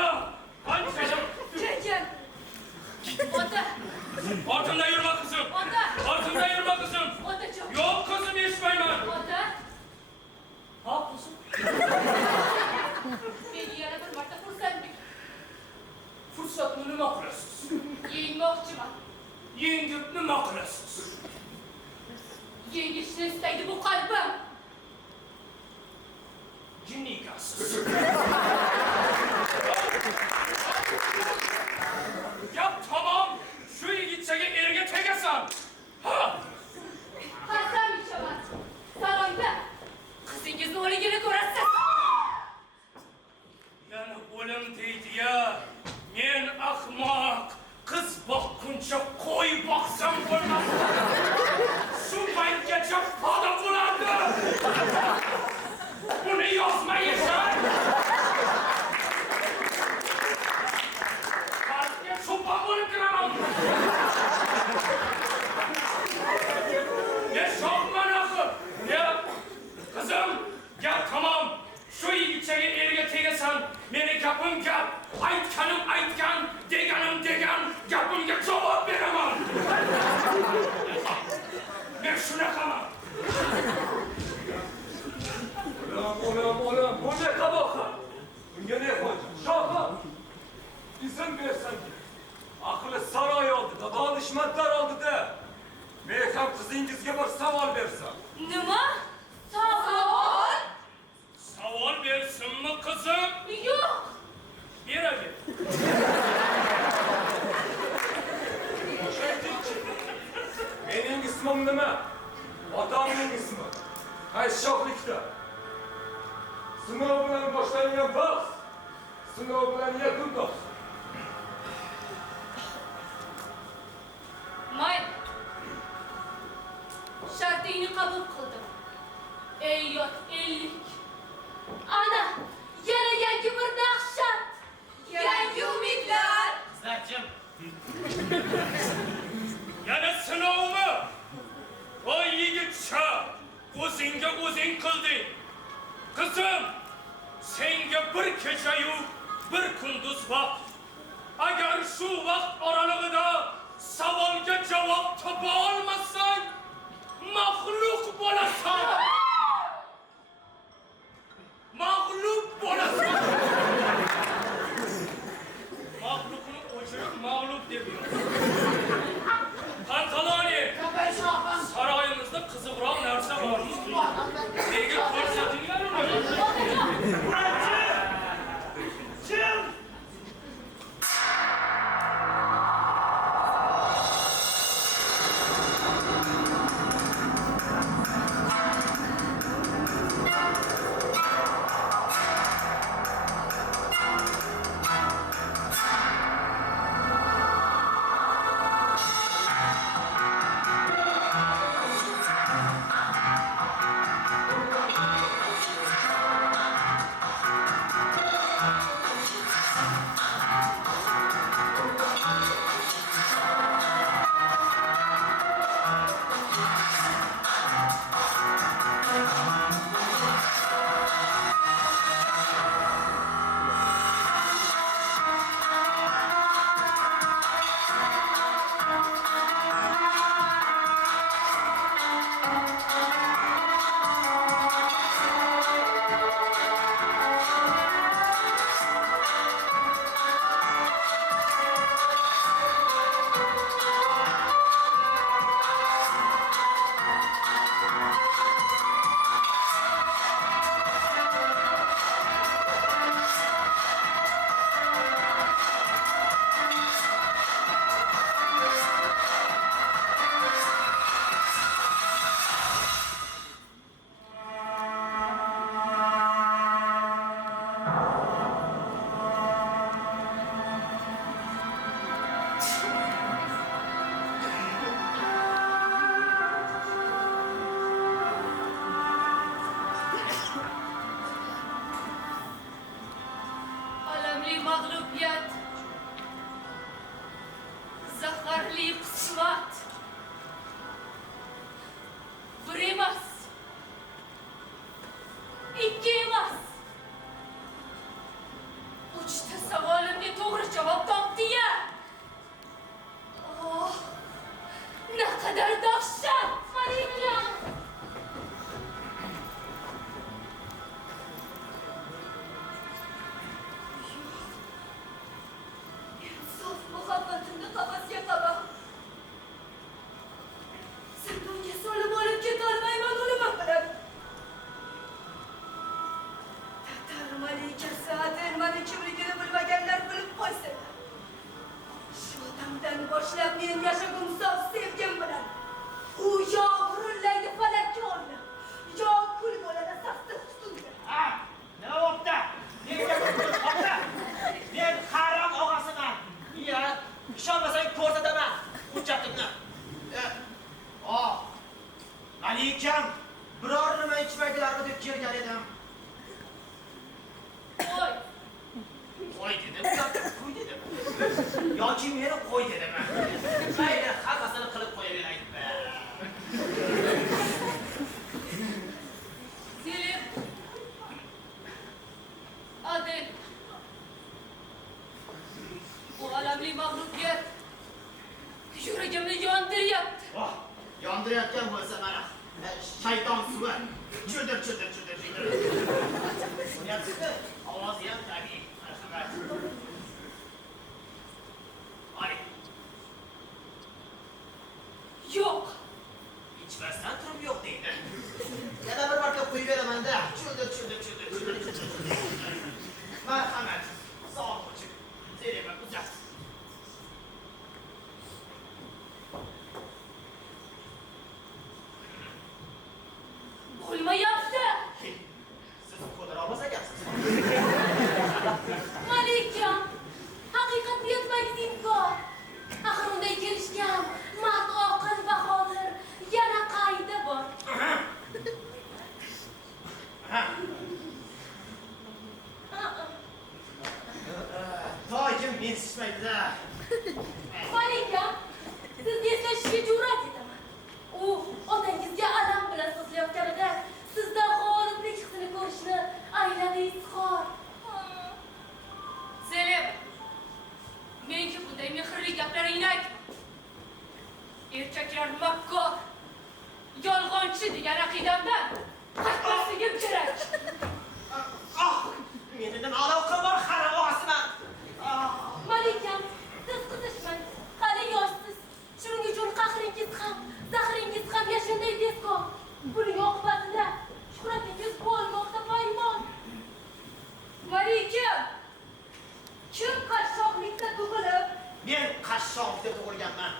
Qanchalar kutdim. Kekin. Ota. Ortimdan yurma qizim. Ota. Ortimdan yurma qizim. Otajon. Yo'q qizim, eshitmayman. Ota. Ha, qizim. Meni yana bir marta xursandlik. Fursatni nima qilasiz? Yengmoqchiman. Yengib nima qilasiz? Yengishni istaydi bu qalbim. Jinnikasiz. Gap tamom. Shu yigitchaga erga tegasan. Ha! Qasam ichaman. Saroyda qizingizni o'ligini ko'rasiz. Yana o'lim deydi, donishmandlar oldida men ham qizingizga bir savol bersam. Nima? Savol? Savol bersinmi qizim? Yo'q. Beraver. Mening ismim nima? Otamning ismi. Qashshoqlikda. Sinov bilan boshlangan bahs, sinov bilan yakun topsin. Mayli. Shartingni qabul qildim. Ey yot ellik. Ana, yana yangi bir dahshat. Yangi umidlar. Sizlarchim. Yana sinovmi? Voy yigitcha, o'zingga o'zing qilding. Qizim, senga bir kecha-yu bir kunduz vaqt. Agar shu vaqt oralig'ida savolga javob topa olmasang, mag'lub bo'lasan. Mag'lub bo'lasan. Mag'lubni o'chirib mag'lub deb yuradi. Qantaloni, saroyimizda qiziqroq narsa bormi? Nega ko'rsatinglar uni? Jim! mag'lubiyat, zaharli qismat. Bir emas, ikki emas, uchta savolimga to'g'ri javob topdi-ya. Oh, naqadar dahshat, Malikam. Muhabbatimni qafasga qaba. Zindonga solib olib ketolmayman uni bilan. Tatar malikasi Adelmani kimligini bilmaganlar bilib qo'ysin. Shu damdan boshlab men yashagum sof sevgim bilan. U yo burillaydi falakka o'rni, yo kul bo'ladi safda ustunga. Ha, nima bo'pti? Nega qo'rqoqda? Men harom og'asiman. Ya, ishonmasang ko'rsataman hujjatimni. Malikam, biror nima ichmaydilarmi deb kelgan edim. Qo'y. Qo'y dedim, qo'y dedim. Yoki meni qo'y dedim. Mayli, hammasini qilib qo'yaveraylik. Selim. Adel. Bu alamli mag'lubiyat yuragimni yondiryapti. Oh, yondirayotgan bo'lsa mana shayton suvi. Cho'dir. Bo'lyapti-ku, ovozi ham tabiiy. Marhamat. Oling. ichmasdan turib yo'q deydi. Yana bir marta qo'yib beraman-da. Chuldir. Marhamat. Sog' bo'ling. Zelima uzat. Bo'lmayapti. Siz ko'tara olmas ekansiz. Malikam, haqiqatni aytmangiz imkon. Axir unday kelishgan mard oqil bahodir yana qayda bor? Doim mensitmaydi-da. Malikam, sizni eslashishga jur'at etaman. U otangizga alam bilan so'zlayotganida sizdan g'oliblik hissini ko'rishni ayladi izhor. Selim, menga bunday mehrli gaplaringni aytma. Erkaklar makkor, yolg'onchi degan aqidamdan qaytmasligim kerak. Meni nima aloqam bor xaravosiman. Malikam, siz qizishmang. Hali yoshsiz. Shuning uchun qahringiz ham, zahringiz ham yashanday tezkor. Buning oqibatida shuhratingiz bo'lmoqda poymon. Malikam, kim qashshoqlikda tug'ilib? Men qashshoqlikda tug'ilganman.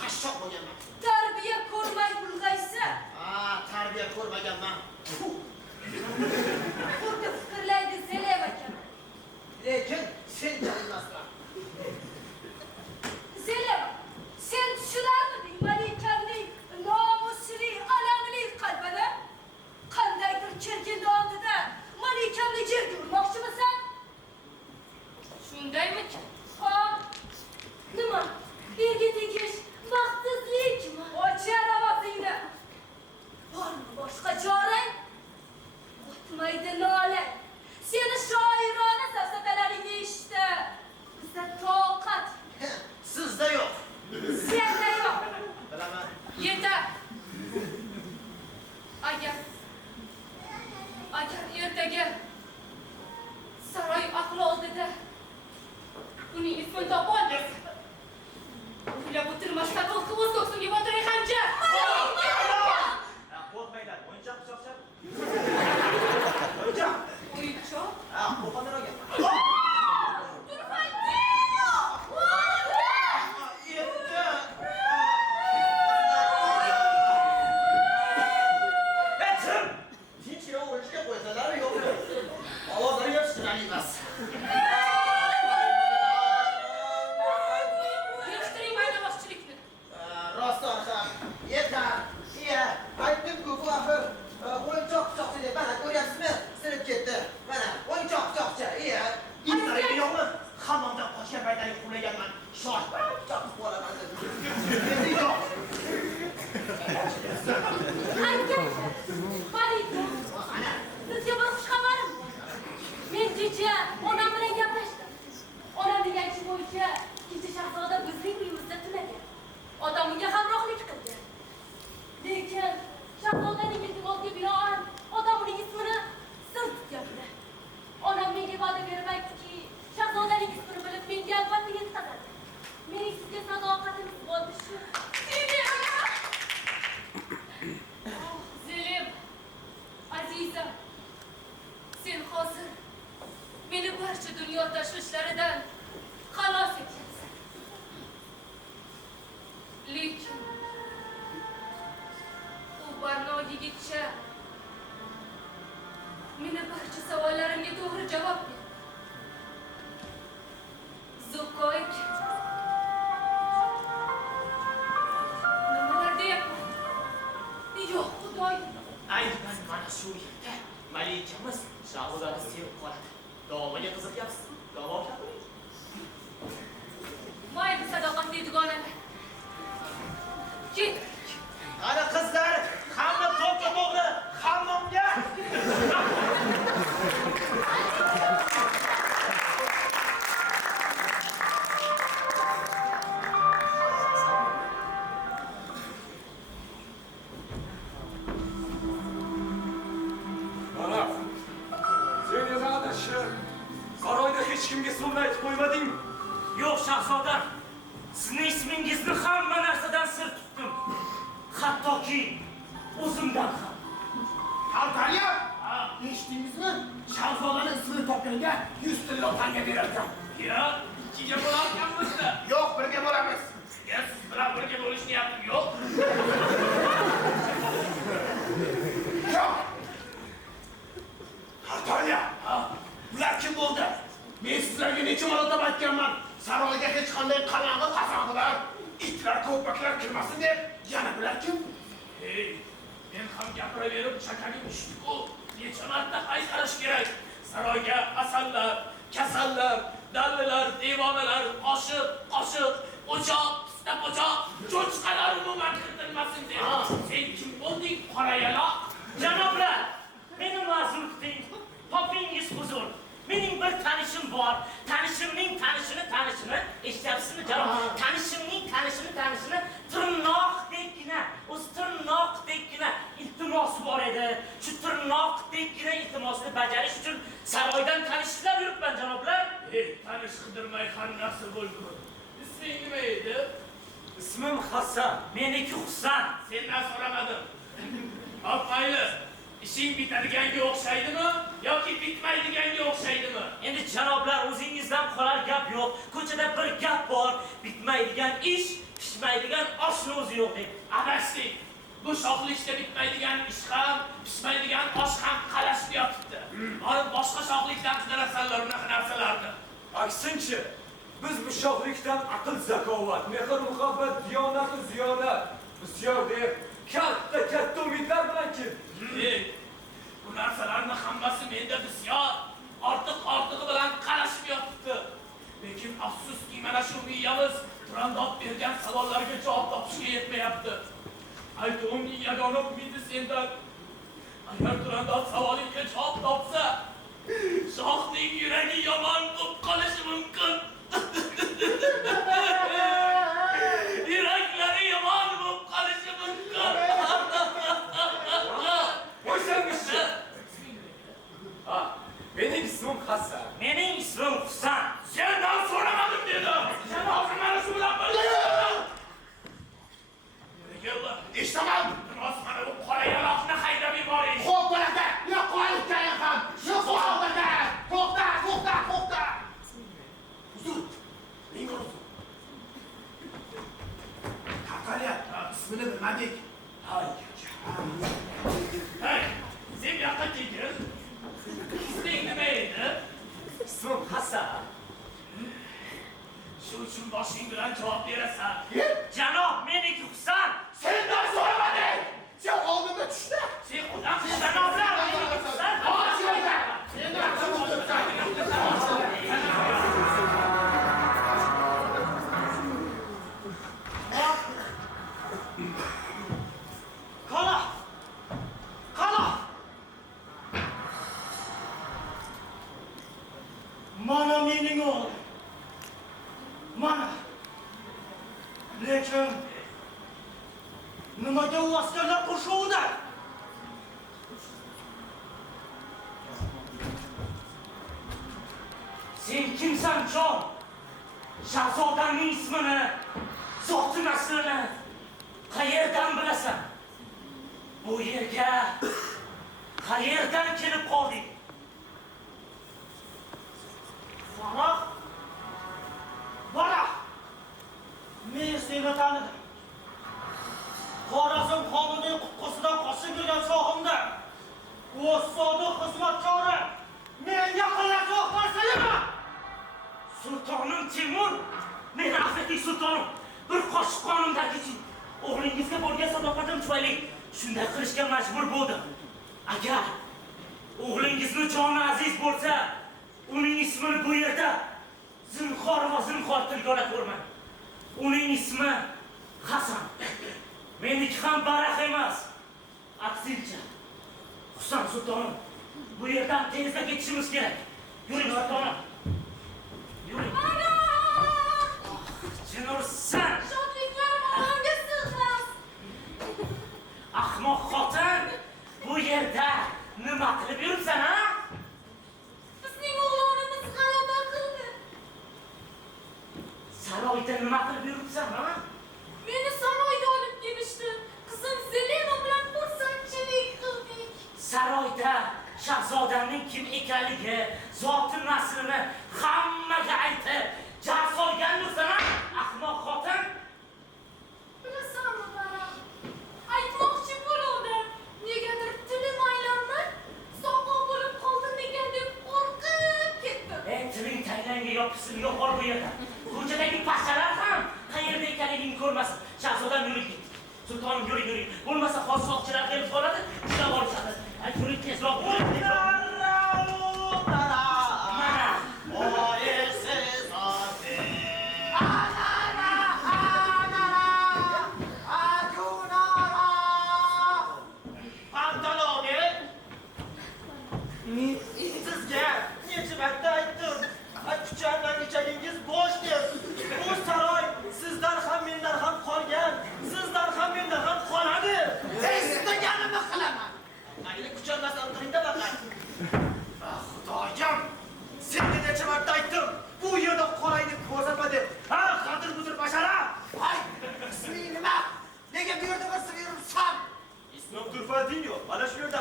Qashshoq bo'lganman. Tarbiya ko'rmay ulg'aysa? Tarbiya ko'rmaganman. Xuddi fikrlaydi Selim akam. Lekin sen jaymasdan. Selim, sen tushunarmiding Malikamning nomusli, alamli qalbini? Qandaydir chirkin oldida Malikamni yerga urmoqchimisan? Shundaymikan? Ha? Nima? Erga tegish baxtsizlikmi? Ochar ovozingni. Bormi boshqa chorang? O'tmaydi nola. Seni shoirona safsatalaringni eshitdi. Bizda toqat. Sizda yo'q. Senda yo'q. Bilaman. Yetar. Agar ertaga saroy ahli oldida uning ismini topib olgin. O'ylab o'tirmasdan o'z ko'ksimga botiray xanjar. Qo'rqmanglar, o'yinchoq pichoqchab. O'yinchoq. O'yinchoq? Qo'rqondan olgan. Hammomdan qochgan paytlarga quvlaganman. Shoh, chopib bo'laman dedim. Endi yo'q. Aka, Malikam, sizga bir xush xabarim bor. Men kecha onam bilan gaplashdim. Onamning aytishi bo'yicha kecha shahzoda bizning uyimizda tunagan. Odam unga hamrohlik qildi. Lekin shahzodaning iltimotiga binoan odam uning ismini sir tutyapti. Onam menga va'da berib aytdiki, shahzodaning ismini bilib menga albatta yetkazadi. Mening sizga sadoqatim bo'ldi shu. Zelim, azizam, sen hozir meni barcha dunyo tashvishlaridan xalos etyapsan. Lekin u barno yigitcha meni barcha savollarimga to'g'ri javob ber. Zukoyk. Nimalar deyapman? Yo'q, Xudoyim. Aynan mana shu yerda Malikamiz shahzodani sevib qoladi. Davoga qiziqyapsiz. Davoga qo'ying. Mayli sadoqatli dugonalar. Ket. Qani qizlar, hamma to'pga to'g'ri, hammomga. Mana, sen yana adashib, saroyda menga 100 tilla tanga berarkan. Ya, ikkiga bo'larkanmiz-da. Yo'q, birga bo'lamiz. Ya, siz bilan birga bo'lish niyatim yo'q. Yo'q. Natalya, bular kim bo'ldi? Men sizlarga necha marotaba aytganman. Saroyga hech qanday qalang'i qasang'ilar, itlar, ko'paklar kirmasin deb. Yana bular kim? Hey, men ham gapiraverib chakaning tushdi-ku. Necha marta qaytarish kerak? Saroyga asallar, kasallar, dallilar, devonalar, qoshiq, o'choq, pista pochoq, cho'chqalar umuman kiritilmasin deb. Sen kim bo'lding, qora yaloq? Janoblar, meni ma'zur qiling. Topingiz huzur. Mening bir tanishim bor. Tanishimning tanishini eshityapsizmi janob? Tanishimning tanishini tirnoqdekkina, o'z tirnoqdekkina iltimosi bor edi. Shu tirnoqdekkina iltimosini bajarish uchun saroydan tanishlar yuribman janoblar. Tanish qidirmay har narsa bo'lgur. Isming nima edi? Ismim Hasan. Meniki Husan. Sendan so'ramadim. Hop, mayli. İşin bitadiganga o'xshaydimi yoki bitmaydiganga o'xshaydimi? Endi janoblar, o'zingizdan qolar gap yo'q. Ko'chada bir gap bor. Bitmaydigan ish, pishmaydigan oshni o'zi yo'q deb. Abaslik. Bu shoxlikda bitmaydigan ish ham, pishmaydigan osh ham qalashib yotibdi. Borib boshqa shoxlikdan qidirasanlar bunaqa narsalarni. Aksincha, biz bu shohlikdan aql, zakovat, mehr, muhabbat, diyonat, ziyonat, bisyor deb katta umidlar bilan keldik. Bu narsalarni hammasi menda bisyor, ortig'i bilan qarashib yotibdi. Lekin afsuski, mana shu miyamiz Turandot bergan savollarga javob topishga yetmayapti. Aytuvimning yagona umidi sendan. Agar Turandot savolingga javob topsa, shohning yuragi yomon bo'lib qolishi mumkin. Yuraklari yomon bo'lib qolishi mumkin. Qo'ysangiz-chi. Mening ismim Hasan. Mening ismim Husan. Sendan so'ramadim dedim. Sen hozir mana shu bilan birga. Eshitaman. Rost mana bu qora yaloqni haydab yuboring. Xo'p bo'ladi. Yo'qolib ham. To'xta. Uzr. Menga uzr. Natalya, ismini bilmadik. Hey, sen bu yoqqa kelgin. Isming nima edi? Ismim Hasan. Shu uchun boshing bilan javob berasan. Janob, meniki Husan. Sendan so'ramadik. Sen oldinda tushdi. Sen odam janoblar, meniki Husan. Qala! Mana mening o'g'lim. Mana. Lekin nimaga u askarlar qo'shuvida? Sen kimsan, jon? Shahzodaning ismini, zoti naslini qayerdan bilasan? Bu yerga qayerdan kelib qolding? Bora! Men seni tanidim. Xorazm xonining qutqusidan qochib yurgan chog'imda o'z sodiq xizmatkori men yaqinlashib qarsalayman. Sultonim Timur, meni afv eting sultonim. Bir qoshiq qonimdagichi o'g'lingizga bo'lgan sadoqatim tufayli shunday qilishga majbur bo'ldim. Agar o'g'lingizni joni aziz bo'lsa, uning ismini bu yerda zinhor tilga ola ko'rmang. Uning ismi Hasan. Meniki ham Barax emas. Aksincha. Husan sultonim, bu yerdan tezda ketishimiz kerak. Yuring sultonim. Yuring. Jinursan. Shodliklarim olamga sig'mas. Ahmoq xotin, bu yerda nima qilib yuribsan, ha? Bizning o'g'lonimiz g'alaba qildi. Saroyda nima qilib yuribsan, ha? Meni saroyga olib kelishdi. Qizim Zelena bilan xursandchilik qildik. Saroyda shahzodaning kim ekanligi, zoti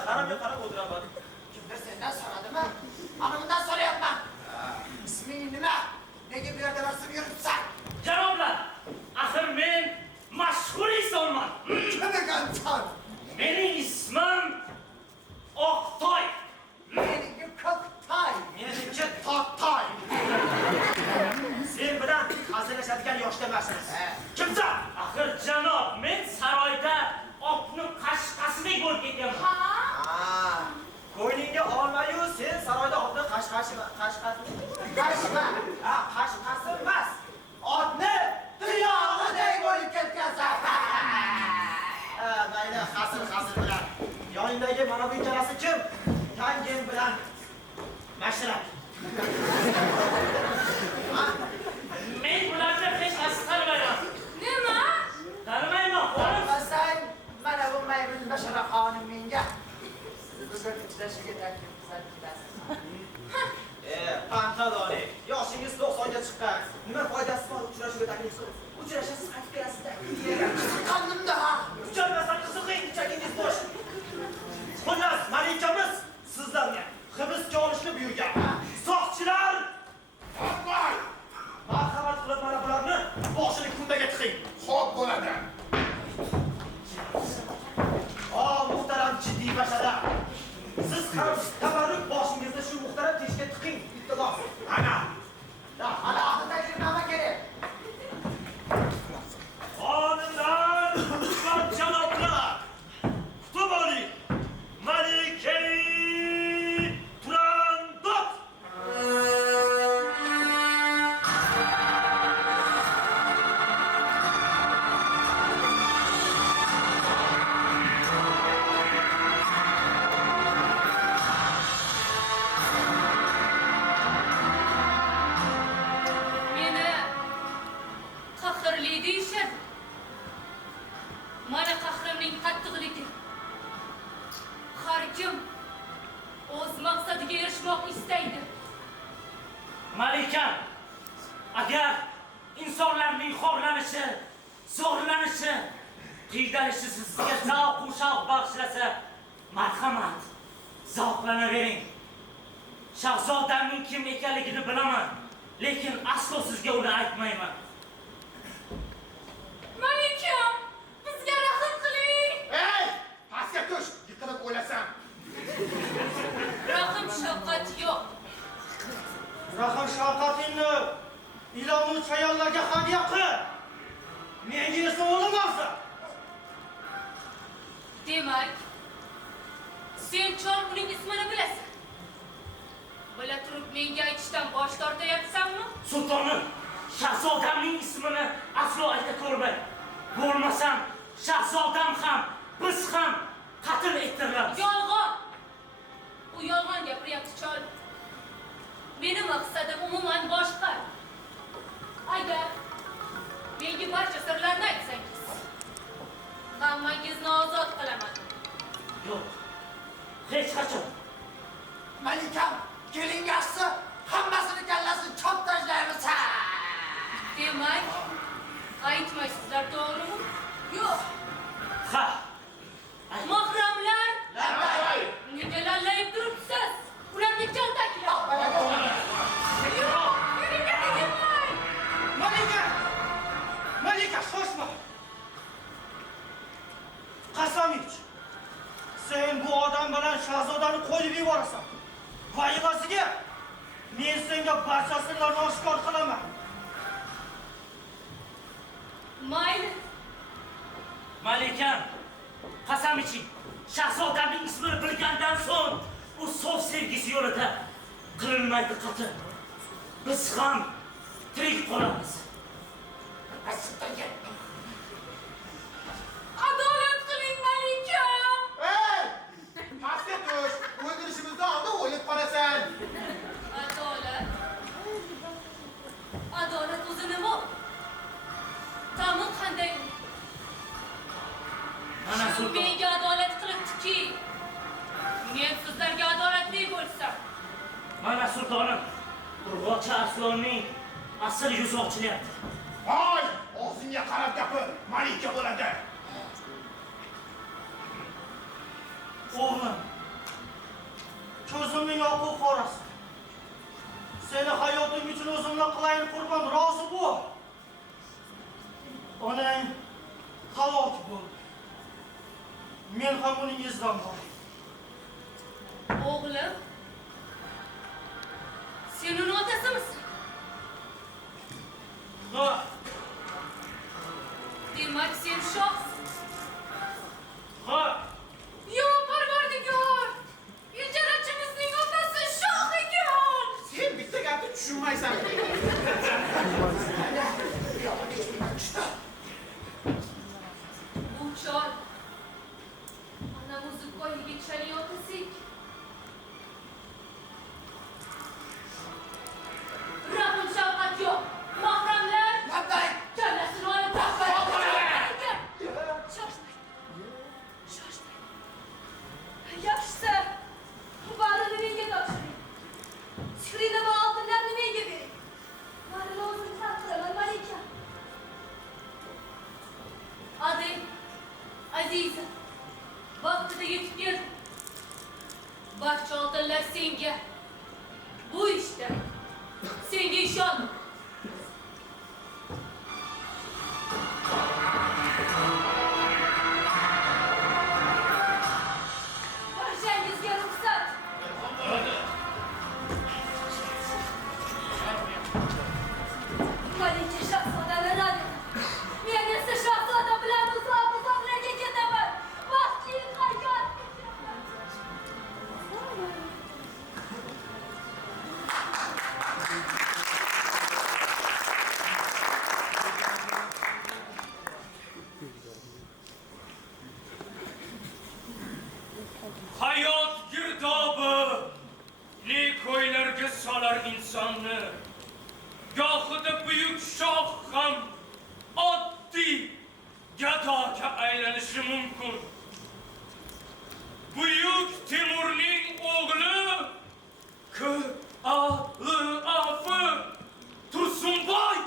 Haramga qarab o'tiraman. Kimdir sendan so'radimi? Ana bundan so'rayapman. Isming nima? Nega bu yerda rasm yuribsan? Janoblar, axir men mashhur insonman. Kim ekansan? Mening ismim Oqtoy. Meniki Ko'ktoy. Meniki Tottoy. Sen bilan hazillashadigan yoshda emasmiz. Kimsan? Axir janob, men saroyda otni qashqasidek bo'lib ketyapman. Ko'nglingga olma-yu, sen saroyda otni qashqasi emas. Otni tuyog'idek bo'lib ketgansan. Mayli, hasil bilan. Yoningdagi mana bu ikkalasi kim? Tangim bilan mashrat. Men bularni hech narsa tanimayman. Nima? Tanimayman, xolos. Bilmasang, mana bu maymun bashara xonim menga bugun uchrashuviga taklif qilasiz. Pantadoni, yoshingiz 90 ga chiqqan. Nima foydasi bor uchrashuvga taklif qilib? Uchrashasiz, qaytib kelasizda. Chiqqanimda Uchalmasan qiziqing, ichagingiz bo'sh. Xullas, malikamiz sizlarga hibsga olishni buyurgan. Soqchilar! voy, Marhamat qilib mana bularni boshini kundaga tiqing. xo'p bo'ladi. Muhtaram jiddiy bashara. Siz ham tabarruk boshingizni shu muhtaram teshikka tiqing, iltimos. Ana oxirida nima kerak? Xonimlar, va janoblar, kutib oling. Malika Turandot. Meni qahrli deyishadi. Mana qahrimning qattiqligi. Har kim o'z maqsadiga erishmoq istaydi. Malikam, agar insonlarning xorlanishi, zo'rlanishi, qiydalishi sizga zavq va shavq bag'ishlasa, marhamat, zavqlanavering. Shahzodamning kim ekanligini bilaman, lekin aslo sizga uni aytmayman. Malikam, bizga rahm qiling. Ey, pastga tush, yiqilib o'lasan. Rahm shafqat yo'q. Rahm shafqatingni ilonu chayonlarga hadya qil. Menga esa o'lim olsa. Demak, sen chol uning ismini bilasan. Bila turib menga aytishdan bosh tortayapsanmi? Sultonim, shahzodamning ismini aslo ayta ko'rmang. Bo'lmasam, shahzodam ham, biz ham qatl ettirilamiz. Yolg'on. U yolg'on gapiryapti chol. Meni maqsadim umuman boshqa. Agar menga barcha sirlarni aytsangiz, hammangizni ozod qilaman. Yo'q, hech qachon. Malikam, keling yaxshisi, hammasini kallasini chop tashlaymiz. Demak, aytmaysizlar, to'g'rimi? Yo'q. Ha. Mahramlar, Labbay. nega lallayib turibsiz? Ularni kaltaklang. Malika, shoshma. Qasam ich. Sen bu odam bilan shahzodani qo'yib yuborasan. Va evaziga men senga barcha sirlarni oshkor qilaman. Mayli. Malikam, qasam iching. Shahzodamning ismini bilgandan so'ng u so'z sevgisi yo'lida qilinmaydi qatl. Biz ham tirik qolamiz. Adolat qiling, Malikam. Ey, pastga tush, o'ldirishimizdan oldin o'lib qolasan. Adolat o'zi nima? Ta'mi qanday? Mana Shu sulton. menga adolat qilibdiki, men sizlarga adolatli bo'lsam. Mana sultonim, Urg'ochi Arslonning asl yuzi ochilyapti. Voy, og'zingga qarab gapir, malika bo'ladi. O'g'lim, ko'zimning oqu qorasi. Seni hayoting uchun o'zimni qilayin qurban, rozi bo'l. Onang halok bo'ldi. Men ham uning izidan bordim. O'g'lim, sen uni otasimisan? Ha. Demak, sen shohsan. Ha. Yo, Parvardigor! Ijarachimizning otasi shoh ekan! Sen bitta gapni tushunmaysan. Bu chol ana Muzuqboy yigitchaning otasi ekan. Rahm shafqat yo'q. Mahramlar, kallasini olib yaxshisi, barini menga topshiring. Sihrini va oltinlarni menga bering. Barini o'zim hal qilaman, malika. Adil, Aziza, vaqtida yetib keldi. Barcha oltinlar senga. Bu ishda senga ishondim. Barchangizga ruxsat. Malika shahzodani rad etdi. Men esa shahzoda bilan uzoq-uzoqlarga ketaman. Baxtli hayot Hayot girdobi ne ko'ylarga solar insonni. Gohida buyuk shoh ham oddiy gadoga aylanishi mumkin. Buyuk Temurning o'g'li K.A.L.A.F. Tursunboy.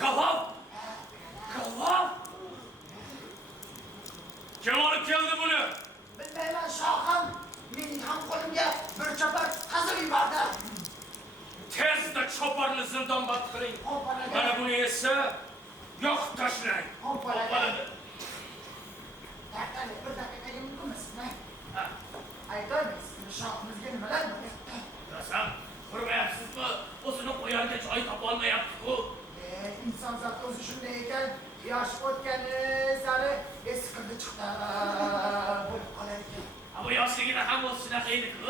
Kavab. Kim olib keldi buni? Bilmayman shohim. Mening ham qo'limga bir chopar qazib yubordi. Tezda choparni zindonband qiling. Mana buni esa yoqib tashlang. Bo'ladi. Dartali, bir daqiqaga mumkinmisizmi? Aytolmaysizmi shohimizga nimalar bo'ldi? Rasam, ko'rmayapsizmi? O'zini qo'yarga joy topolmayapti-ku. İnson zoti o'zi shunday ekan, yosh o'tgani sari eskirdi chiqdi bo'lib qolar ekan. Bu yoshligida ham o'zi shunaqa edi-ku.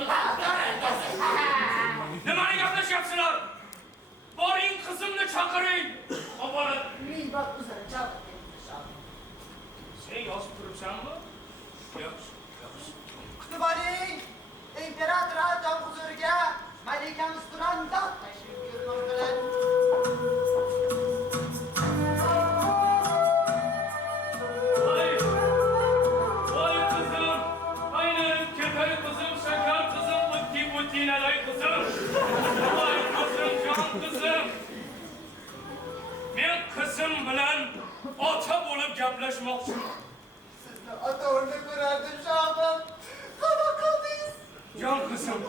Nimani gaplashyapsizlar? Boring qizimni chaqiring. Obola. Men bor o'zim chaqirib. Sen yozib turibsanmi? Yo'q. Kutib oling. Imperator Atom huzuriga malikamiz Turandot tashrif buyurmoqdalar. Men qizim bilan ota bo'lib gaplashmoqchiman. Sizni ota o'rnida ko'rardim shohim. Qana qildingiz? Jon qizim,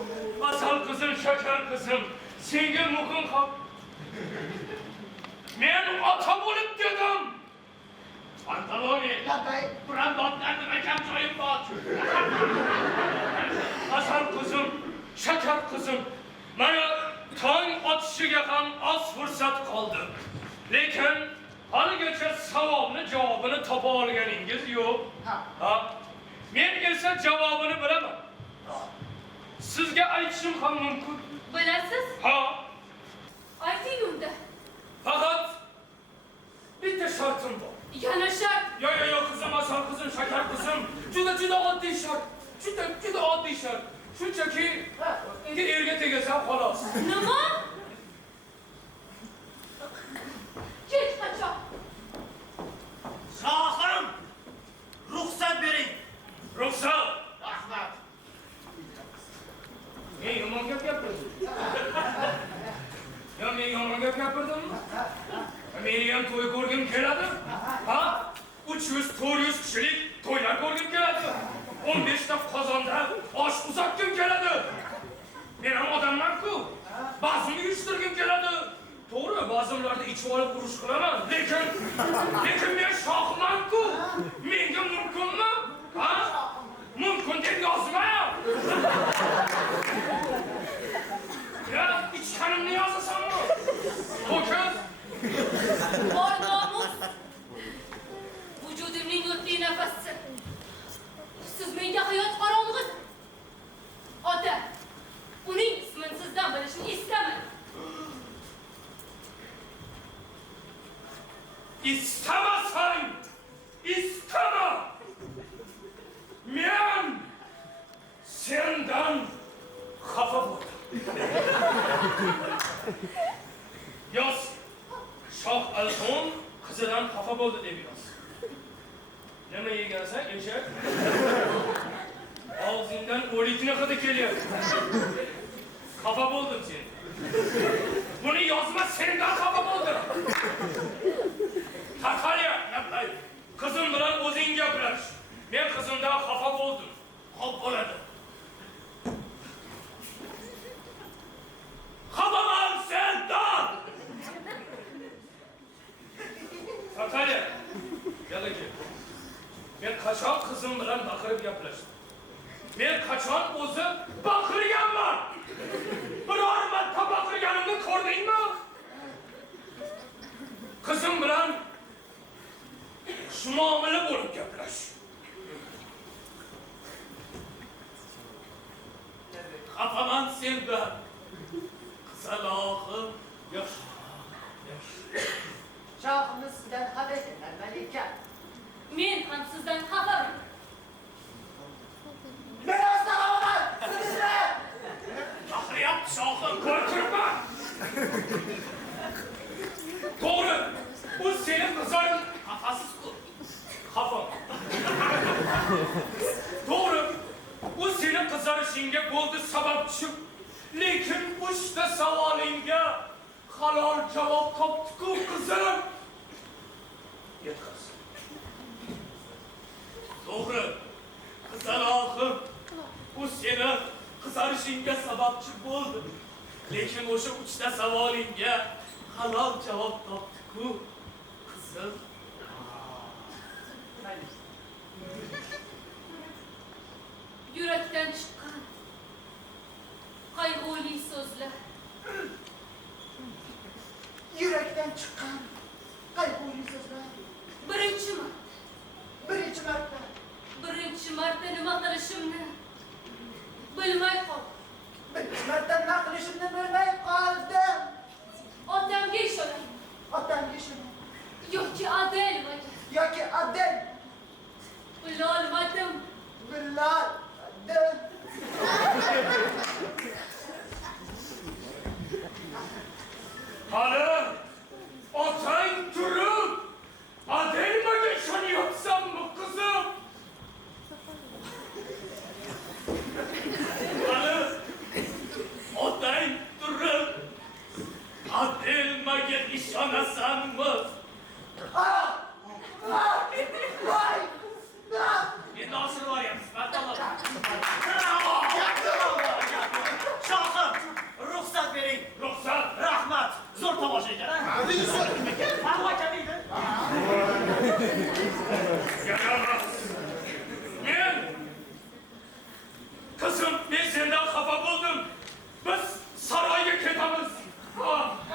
asal qizim, shakar qizim, senga muhim qop. Men ota bo'lib dedim. Pantaloni, Turandotdan nima kam joyim bor? Asal qizim, shakar qizim, mana tong otishiga ham oz fursat qoldi. Lekin haligacha savolni javobini topa olganingiz yo'q. Ha. Men esa javobini bilaman. Sizga aytishim ham mumkin. Bilasiz? Ha. Ayting unda. Faqat bitta shartim bor. Yana shart. Yo'q qizim, asal qizim, shakar qizim. Juda oddiy shart. Juda oddiy shart. Shunchaki erga tegasan xolos. Nima? Hech qachon. Shohim, ruxsat bering. Ruxsat. Rahmat. Men yomon gap gapirdim. Men yomon gap gapirdimmi? Meni ham to'y ko'rgim keladi. Ha? 300-400 kishilik to'ylar ko'rgim keladi. 15 ta hazillarda ichib olib urush qilaman. Lekin men shohman-ku. Menga mumkinmi? Ha? Mumkin deb yozmayam. Ya, ichganimni yozasanmi? Ho'kiz. Bor nomus. Vujudimning o'tli nafasi. Siz menga hayot qorong'usiz. Ota, uning ismini sizdan bilishni istamadim. İstemezsen, isteme. Men senden xafa bo'ldim. Yoz, Shoh Alxon qizidan xafa bo'ldi deb yoz. Nima yegansan, eshak? Og'zingdan o'likni hidi kelyapti. Xafa bo'ldim sen. Buni yozma, sendan xafa bo'ldim. Tatarya, qizim bilan o'zing gaplash. Men qizimdan xafa bo'ldim. Xo'p bo'ladi. Xafaman sendan. Tatarya, yana kel. Men qachon qizim bilan baqirib gaplashdim? Men qachon o'zi baqirganman? Biror marta baqirganimni ko'rdingmi? Qizim bilan muomala bo'lib gaplash. Xafaman sendan. Qizaloqim, yosh. Shohimiz sizdan xafa etdilar, malika. Men ham sizdan xafaman. Men o'zdan xafaman. Sizlar. Baqirayapti shohim, ko'rtirma. To'g'ri, bu sening qizoring xafasiz-ku. Xafa. To'g'ri, bu sening qizarishingga bo'ldi sababchi. Lekin uchta savolingga halol javob topdi-ku qizim. Yetqaz. To'g'ri, qizaloqim, bu sening qizarishingga sababchi bo'ldi. Lekin o'sha uchta savolingga halol javob topdi-ku qizim. Yurakdan chiqqan qayg'uli so'zlar. Yurakdan chiqqan qayg'uli so'zlar. Birinchi marta nima qilishimni bilmay qoldim. Birinchi marta nima qilishimni bilmay qoldim. Otamga ishonaman. Otamga ishonaman. Yoki Adelmaga. Yoki Adel. Bilolmadim. Hali otang turib Adelmaga ishonyapsanmi qizim? Hali otang turib Adelmaga ishonasanmi? Endi oshirib oryapsiz, matalab. Shohim, ruxsat bering. Ruxsat. Rahmat. Zo'r tomosha ekan. Meni zo'r ekan. Parvocha deydi. Men qizim, men sendan xafa bo'ldim. Biz saroyga ketamiz.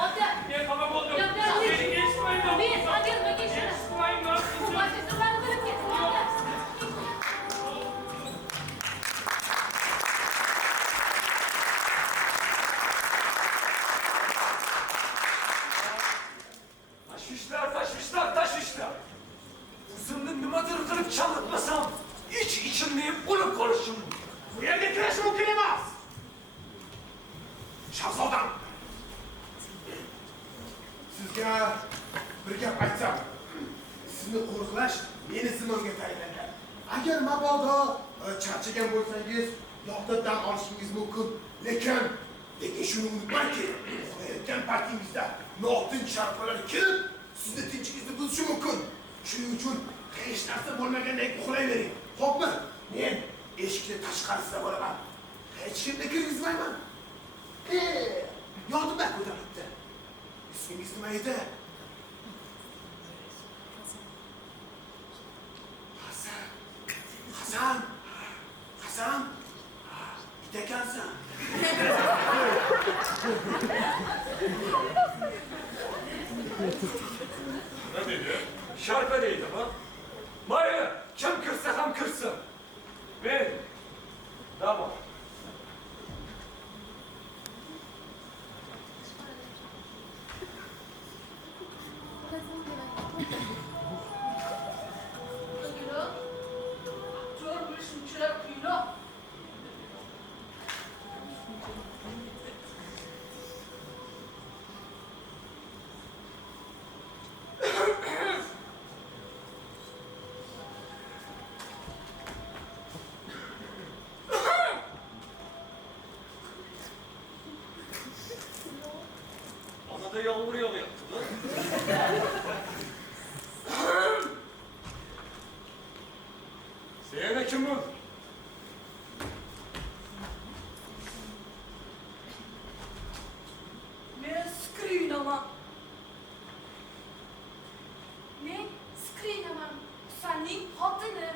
Ota, men xafa bo'ldim. Seni eshitmayman. Men Adelmaga ishonaman. Sirlarni bilib ketdim. Tashvishlar. O'zimni nimadir qilib chalg'itmasam, ichimni o'lib qolishim. Bu yerga kirish mumkin emas. Shahzodam. Sizga bir gap aytsam, sizni qo'riqlash meni zimmamga tayinlangan. Agar mabodo charchagan bo'lsangiz, yoqda dam olishingiz mumkin. Lekin shuni unutmangki, uxlayotgan paytingizda notinch sharpalar kelib, sizni tinchingizni buzishi mumkin. Shuning uchun hech narsa bo'lmagandek uxlayvering. Xo'pmi? Men eshikni tashqarisida bo'laman. Hech kimni kirgizmayman. Yodimdan ko'taribdi. ismingiz nima edi? Hasan. Hasan. It ekansan. Nima dedi? Sharpa deydi ha? Mayli, kim kirsa ham kirsin. Men tamam. Aktyor bo'lish shunchalar qiyinroq. Anada yağmur yağıyaptı lan. Sen kim bu? Men skrinaman. Men skrinaman. Sening xotini.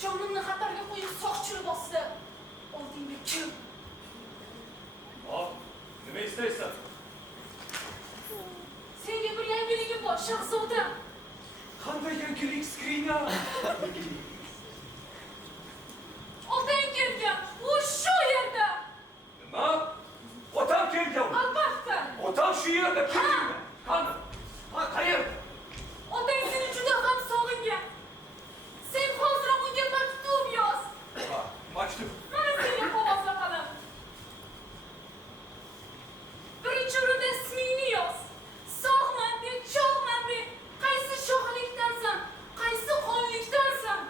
Jonimni xatarga qo'yib soqchini bosdi. Oldingda kim? Hop, nima istaysan? Senga bir yangiligim bor, shahzoda. Qanday yangilik skrina? Otang kelgan, u shu yerda. Nima? Otam kelgan. Albatta. Otam shu yerda kelgan. Qani? Ha, qayerda? Otang seni juda ham sog'ingan. Sen hoziroq unga maktub yoz. Ha, maktub. Mana senga qog'ozda qalam. Birinchi o'rinda ismingni yoz. Sog'man deb, cho'g'man deb, qaysi shohlikdansan, qaysi xonlikdansan.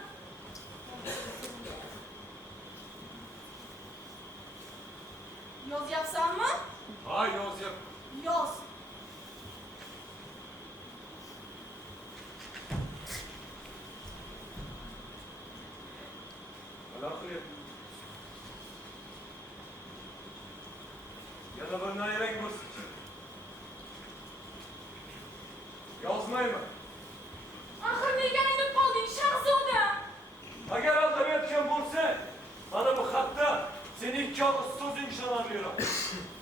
Yozyapsanmi? Ha, yozyapman. Yoz. Nima qilyapsan? Yana bir nayrang bo'lsin. Yozmayman. Axir nega aynib qolding, shahzoda? Agar aldamayotgan bo'lsang, mana bu xatda sening ikki og'iz so'zing ishonarliroq.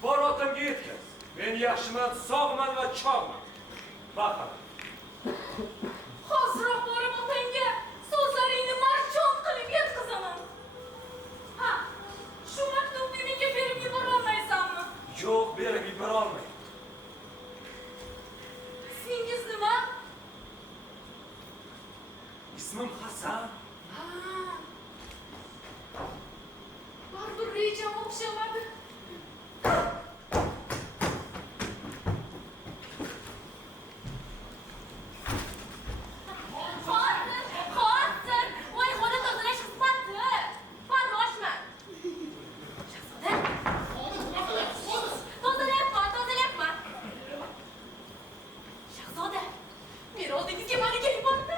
Bor otamga yetkaz. Men yaxshiman, sog'man va chog'man. Baqa. Hoziroq borib otangga so'zlaringni marjon qilib yetkazaman. Ha, shu maktubni menga berib yubora olmaysanmi? Yo'q, berib yubora olmayman. Ismingiz nima? Ismim Hasan. Ha. Baribir rejam o'xshamadi. Hozir, voy xona tozalash xizmati. Farroshman. Shahzoda. Tozalayapman. Shahzoda, meni oldingizga malika yubordi.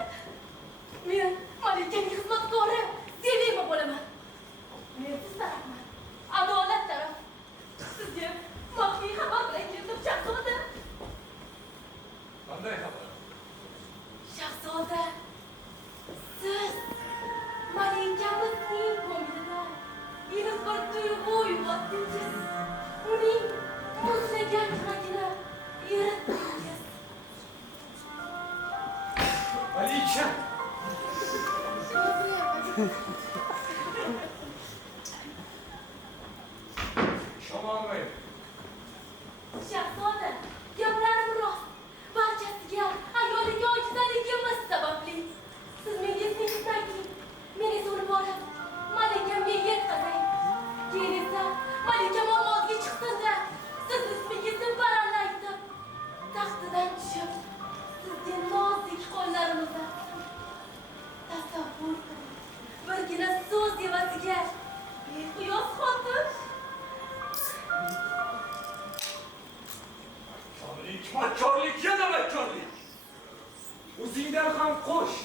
Men malikaning xizmatkori, Zelima bo'laman. Men siz tarafman. Adolat taraf. Sizga maxfiy xabar bilan keldim, shahzoda. Qanday xabar? Shahzoda, siz malikamizning ko'nglida iliq bir tuyg'u uyg'otdingiz. Uning muzlagan yuragini eritdingiz. Malika! Ishonolmayman. Shahzoda, gaplarim rost. Barchasiga ayoliga ojizaligimiz sababli. Siz menga ismingizni ayting. Men esa uni borib malikamga yetkazay. Keyin esa malikam ovozga chiqsin-da, siz ismingizni barallaytib, taxtidan tushib, sizga nozik qo'llarini uzatsin. Tasavvur qiling. Birgina so'z evaziga beqiyos xotin. Makkorlik, yana makkorlik. O'zingdan ham qo'sh.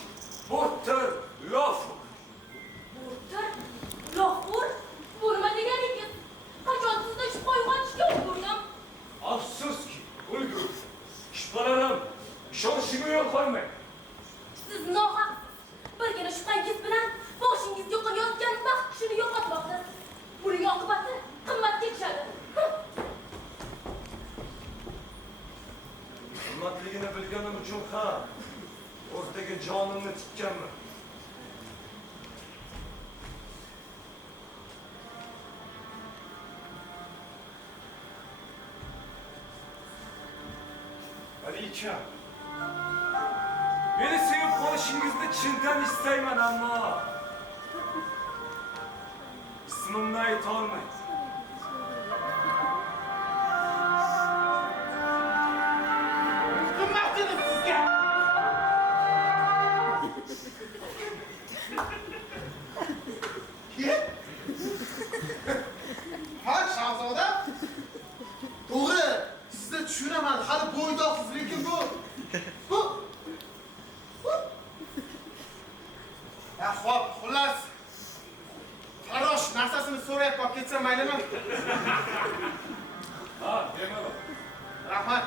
Bo'ttir, lofur. Bo'ttir, lofur? Bu nima deganingiz? Qachon sizda shubha uyg'onishga ulgurdim? Afsuski, ulgurdim. uchun ham o'rtaga jonimni tikkanman. Malika, meni sevib qolishingizni chindan istayman, ammo ismimni ayta olmayman. Nima dedim sizga? Ha, Shahzoda? To'g'ri, sizni tushunaman, hali bo'ydoqsiz, lekin bu xo'p, xullas Farosh narsasini so'rayib qolib ketsam maylimi? Ha, bemalol. Rahmat.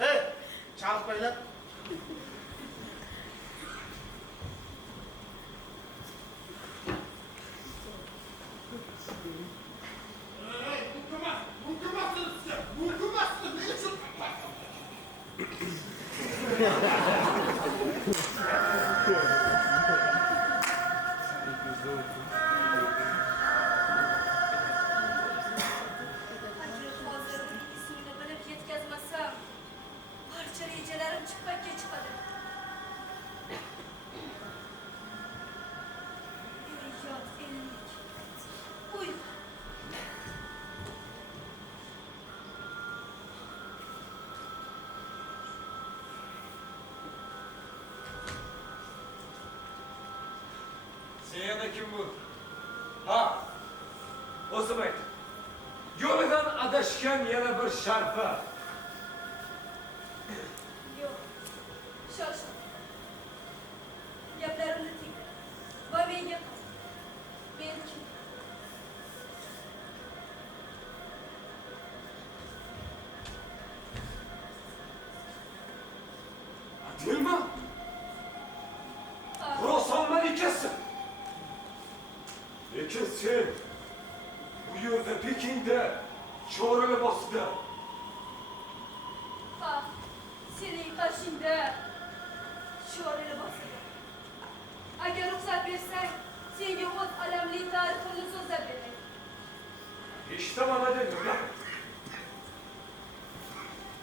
Hey, chalqaylar. Barcha rejalarim chippakka chiqadi. Yot ellik. Uy. Sen yana kim bu? Ha, o'zim ayt. Yo'lidan adashgan yana bir sharpa. Yo'q. Shoshil. Gaplarimni tingla. Va menga qara. Men kim? Adilma? Xuroson malikasi. Lekin sen bu yerda Pekinda chora libosida. Ha, sening qarshingda sho'ri libosida. Agar ruxsat bersang, senga o'z alamli tariximni so'zlab beray. Eshitaman Adilma.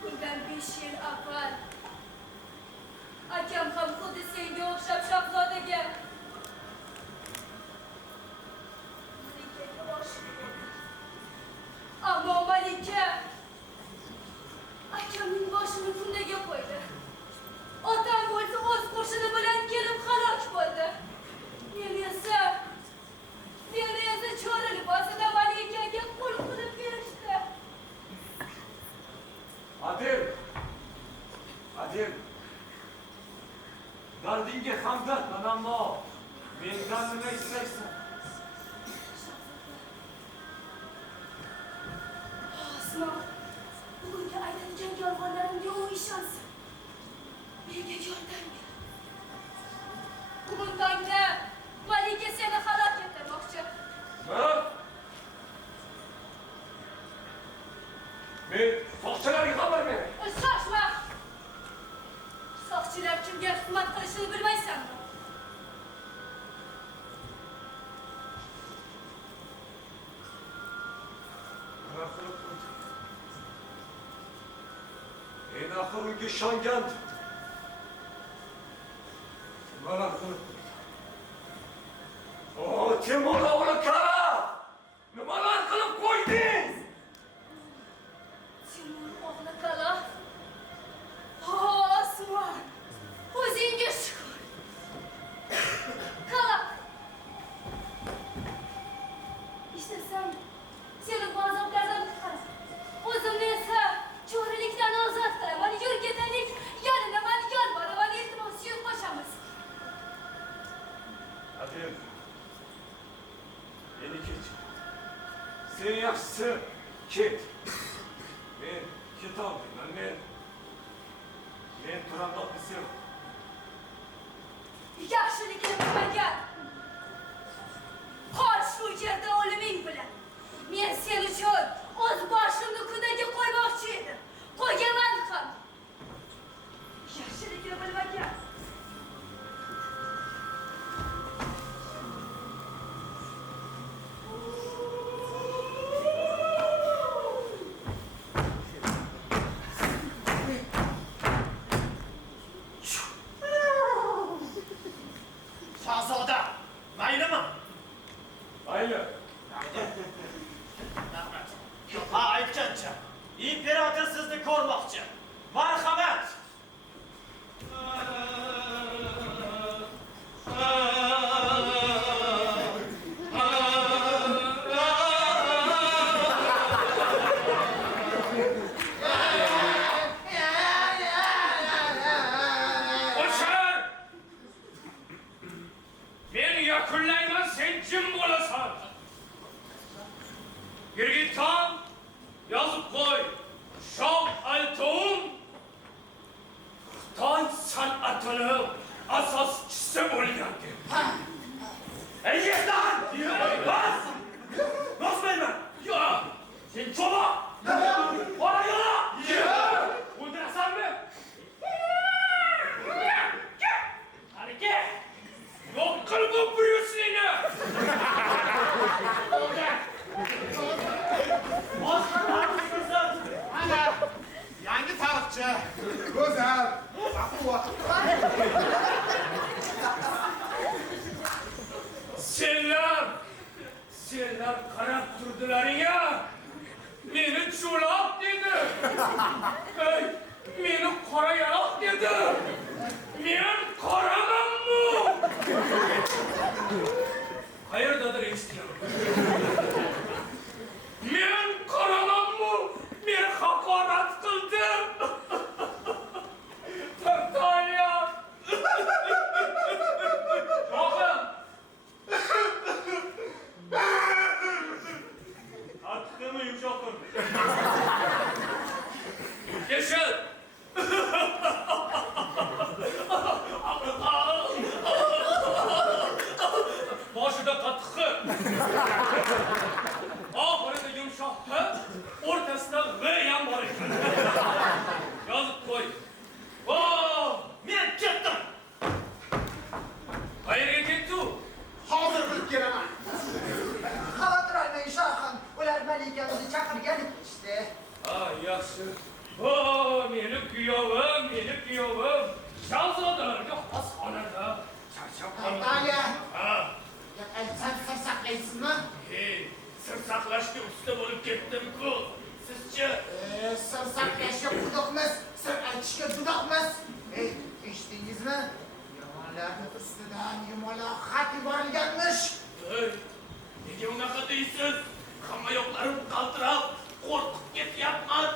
Bundan 5 yil avval akam ham xuddi senga o'xshab shahzodaga Malikaga oshiq bo'ldi. Ammo Malika akamning boshini kundaga qo'ydi. Otam bo'lsa o'z qo'shini bilan kelib halok bo'ldi. Meni esa chora libosida Malikaga qul qilib berishdi. Adil. Dardingga hamdardman, ammo mendan nima istaysan? Osmon, bugungi aytadigan yolg'onlarimga u ishonsin. Menga yordam ber. Bugun tongda Malika seni halok etmoqchi. Men soqchilarga xabar ber. Shoshma! Soqchilar kimga xizmat qilishini bilmaysanmi? En axir unga ishongandi. Nimalar qilib? Temur o'g'li qara! Nimalar qilib qo'yding? Timur o'g'li qala. Osmon, o'zingga shukr. Qala. Ishlasam, seni bu azoblardan qutqaraman. O'zimni esa cho'rilikdan ozod qilaman. Yur ketaylik, yalinaman, yolboraman, iltimos yur qo'shamiz. Adil, meni kechir. Sen yaxshisi ket. Men ketolmayman. Men Turandotni sevaman. yaxshiligini bilmagan. Qol shu yerda o'liming bilan. Men sen uchun o'z boshimni kuniga qo'ymoqchi edim. Qo'yaman ham. Yaxshiligini bilmagan. Shahzoda, maylimi? Mayli. Ha, aytgancha. İmperator sizni ko'rmoqchi. Marhamat. O'shar! Men yakunlayman, sen jim bo'lasan. Yirgiton, yozib qo'y. Shoh Altoum Xitoy san'atini asoschisi bo'lgan deb. Ey yetdan! Bas! Bosmayman! Yo'q! Sen cho'loq! Qora yo'la! O'ldirasanmi? Qani kel! Yo'q qil bu Bryusini! Ana, yangi tarixchi. Go'zal, baquvvat. Senlar qarab turdilaring-a. Meni cho'loq dedi. Ey, meni qora yaroq dedi. Men qoramanmi? Qayerdadir eshitgan. Men qoramanmi? Men haqorat qildim. Tantaniya. Shohim. Qattiqmi, yumshoqmi? Yashil. Boshida qattiqi. Oxirida yumshoqi, o'rtasida g'y ham bor ekan. Yozib qo'y. Men ketdim. Qayerga ketdi u? Hozir bilib kelaman. Xavotir olmang shohim, ular malikamizni chaqirgan işte. Ha, yaxshi. Meni kuyovim. Shahzodalarga xos xonada charchab qoldim. Aya. Ha. Sen sir saqlaysizmi? Sir saqlashga usta bo'lib ketdim-ku. Sizchi? Sir saqlashga quduqmiz, sir aytishga dudoqmiz. Eshitdingizmi? Yomonlarni ustidan yomonlar xat yuborilganmish. Nega unaqa deysiz? Hamma yoqlarim qaltirab, qo'rqib ketyapman.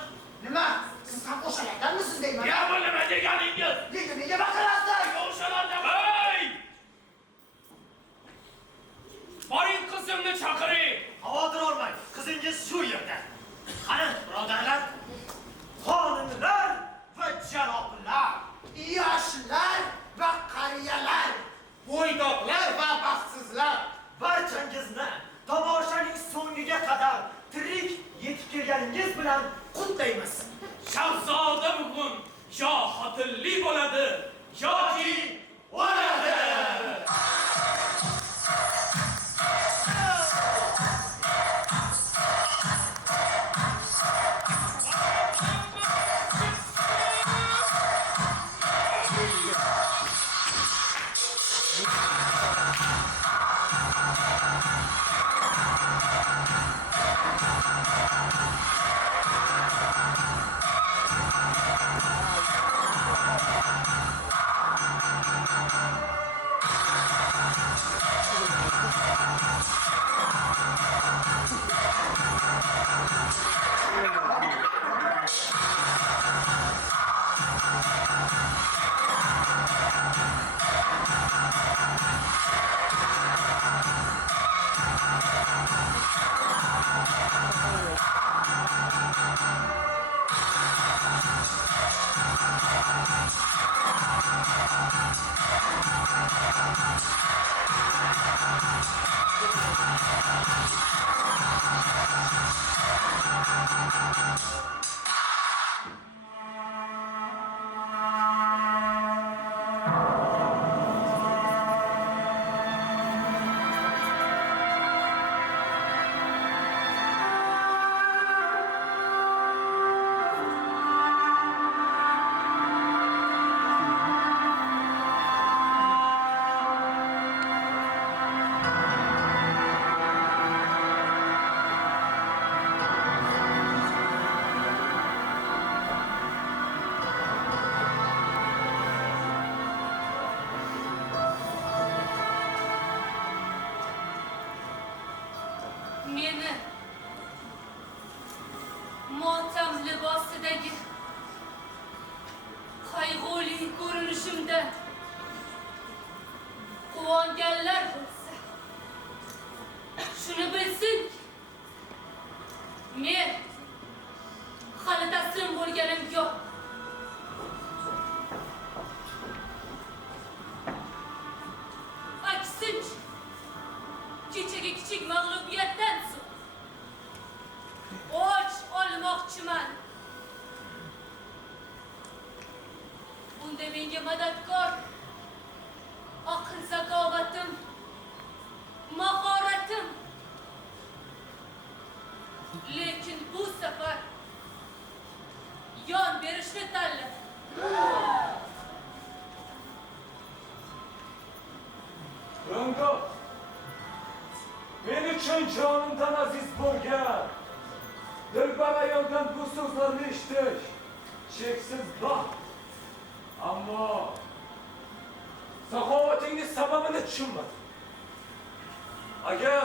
Nima? Siz ham o'shalardanmisiz deyman? Ya bu nima deganingiz? Nega baqirasiz? O'shalardan. Hey! Boring qizimni chaqiring. Xavotir olmang, qizingiz shu yerda. Qani, birodarlar, xonimlar va janoblar, yoshlar va qariyalar, bo'ydoq meni motam libosidagi qayg'uli ko'rinishimda quvonganlar bo'lsa, shuni bilsin, men hali taslim bo'lganim yo'q. Aksincha, kechagi kichik mag'lubiyatdan so'ng o'ch olmoqchiman. Bunda menga madadkor aql zakovatim, mahoratim. Lekin bu safar yon berishni tanladim. Rongo, men uchun jonimdan aziz bo'lgan, dilbar ayoldan bu so'zlarni eshitish cheksiz baxt. Ammo saxovatingning sababini tushunmadim. Agar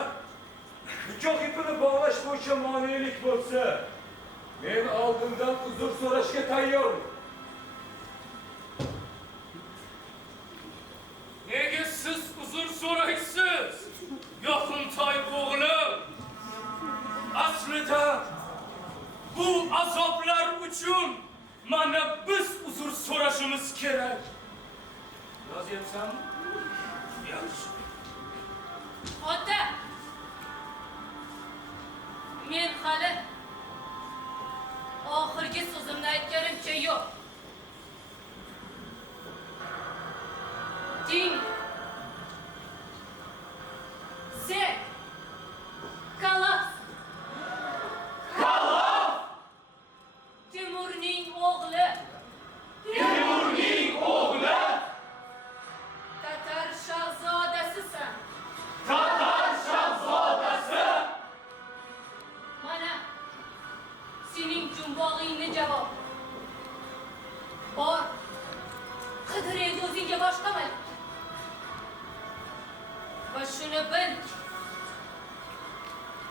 nikoh ipini bog'lash bo'yicha monelik bo'lsa, men oldindan uzr so'rashga tayyorman. Nega siz uzr so'raysiz? Yoqimtoy o'g'lim. Aslida bu azoblar uchun mana biz uzr so'rashimiz kerak. Yozyapsanmi? Yaxshi. Ota, men hali oxirgi so'zimni aytganimcha yo'q. Ding, sen, Kalaf, Timurning o'g'li, Tatar shahzodasisan. Mana sening jumbog'ingni javob. Bor, qidir endi o'zingga boshqa malik. Va shuni bil,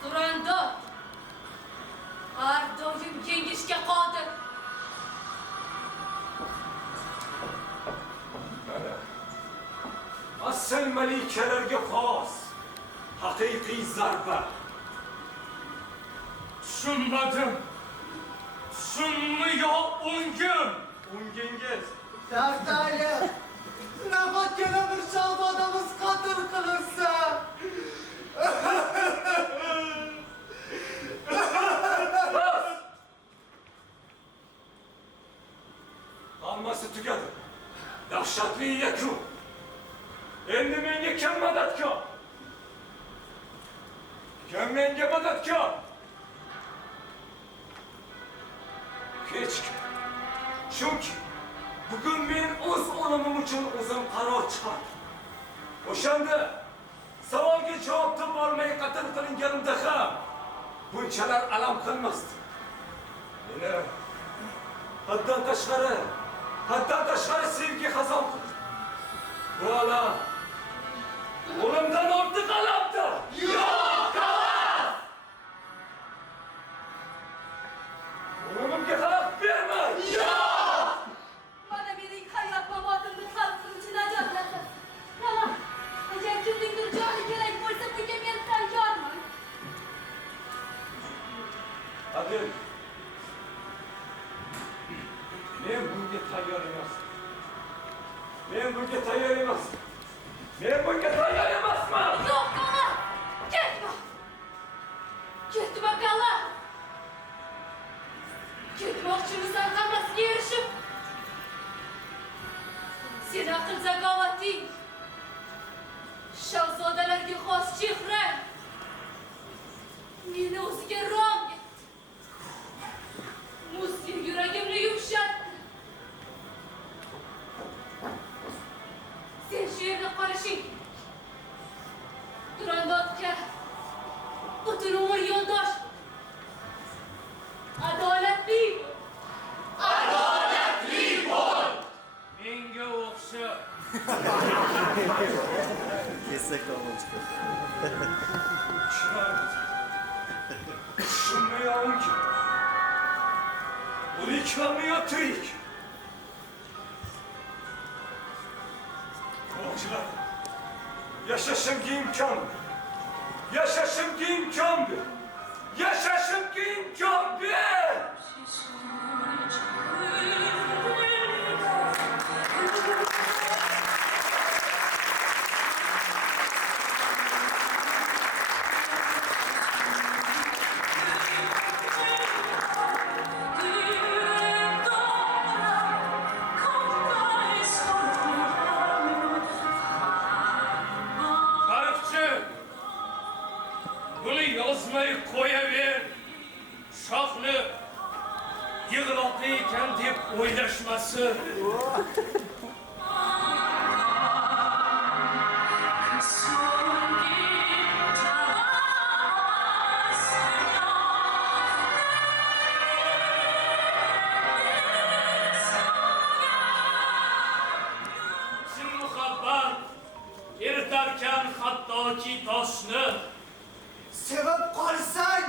Turandot har doim yengishga qodir. Asl malikalarga xos haqiqiy zarba. Tushunmadim. Tushunmi yo o'ngim? O'ngingiz. Dardali, nafaqat bir shahzodamiz qatl qilinsa. Hammasi tugadi. Dahshatli yakun. Endi menga kim madadkor? Kim menga madadkor? Hech kim. Chunki bugun men o'z o'limim uchun o'zim qaror chiqardim. O'shanda savolga javob topolmay qatl qilinganimda ham bunchalar alam qilmasdi. Meni haddan tashqari sevgi xazon qildi. Bu alam o'limdan ortiq alamdi. Yo'q, Kalaf! O'limimga xalaq berma! Yo'q! Mana mening hayot mamotimni hal qiluvchi najotlarim. Kalaf, agar kimningdir joni kerak bo'lsa, bunga men tayyorman. Adil, men bunga tayyor emasman. Men bunga tayyor emasman. Yo'q, Kalaf! Ketma! Ketma, Kalaf! Ketmoqchimisan hammasiga erishib. Sen aql zakovating, shahzodalarga xos chehrang meni o'ziga rom etdi. Muzdek yuragimni yumshatdi. Sen shu yerda qolishing Turandotga butun umr yo'ldosh. Adolatli bo'l. Menga o'xshab. Tushunmayapman ki. O'likmi yo tirik? Qo'shnilar, yashashimga imkon. Yashashimga imkon ber. Yashashimga imkon ber. Yozmay qo'yaver. Shohni yig'loqi ekan deb o'ylashmasin. Chin muhabbat eritarkan hattoki toshni. Sevib qolsang,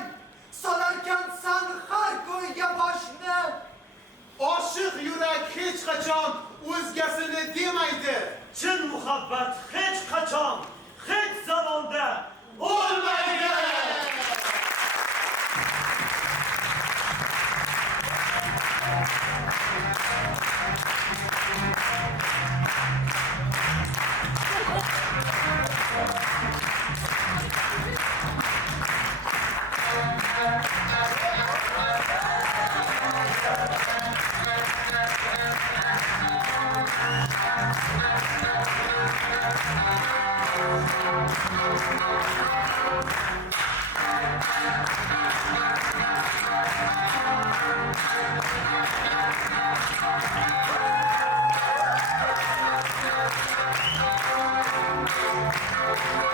solarkansan har ko'yga boshni. Oshiq yurak hech qachon o'zgasini demaydi. Chin muhabbat hech qachon, hech zamonda o'lmaydi. Thank you.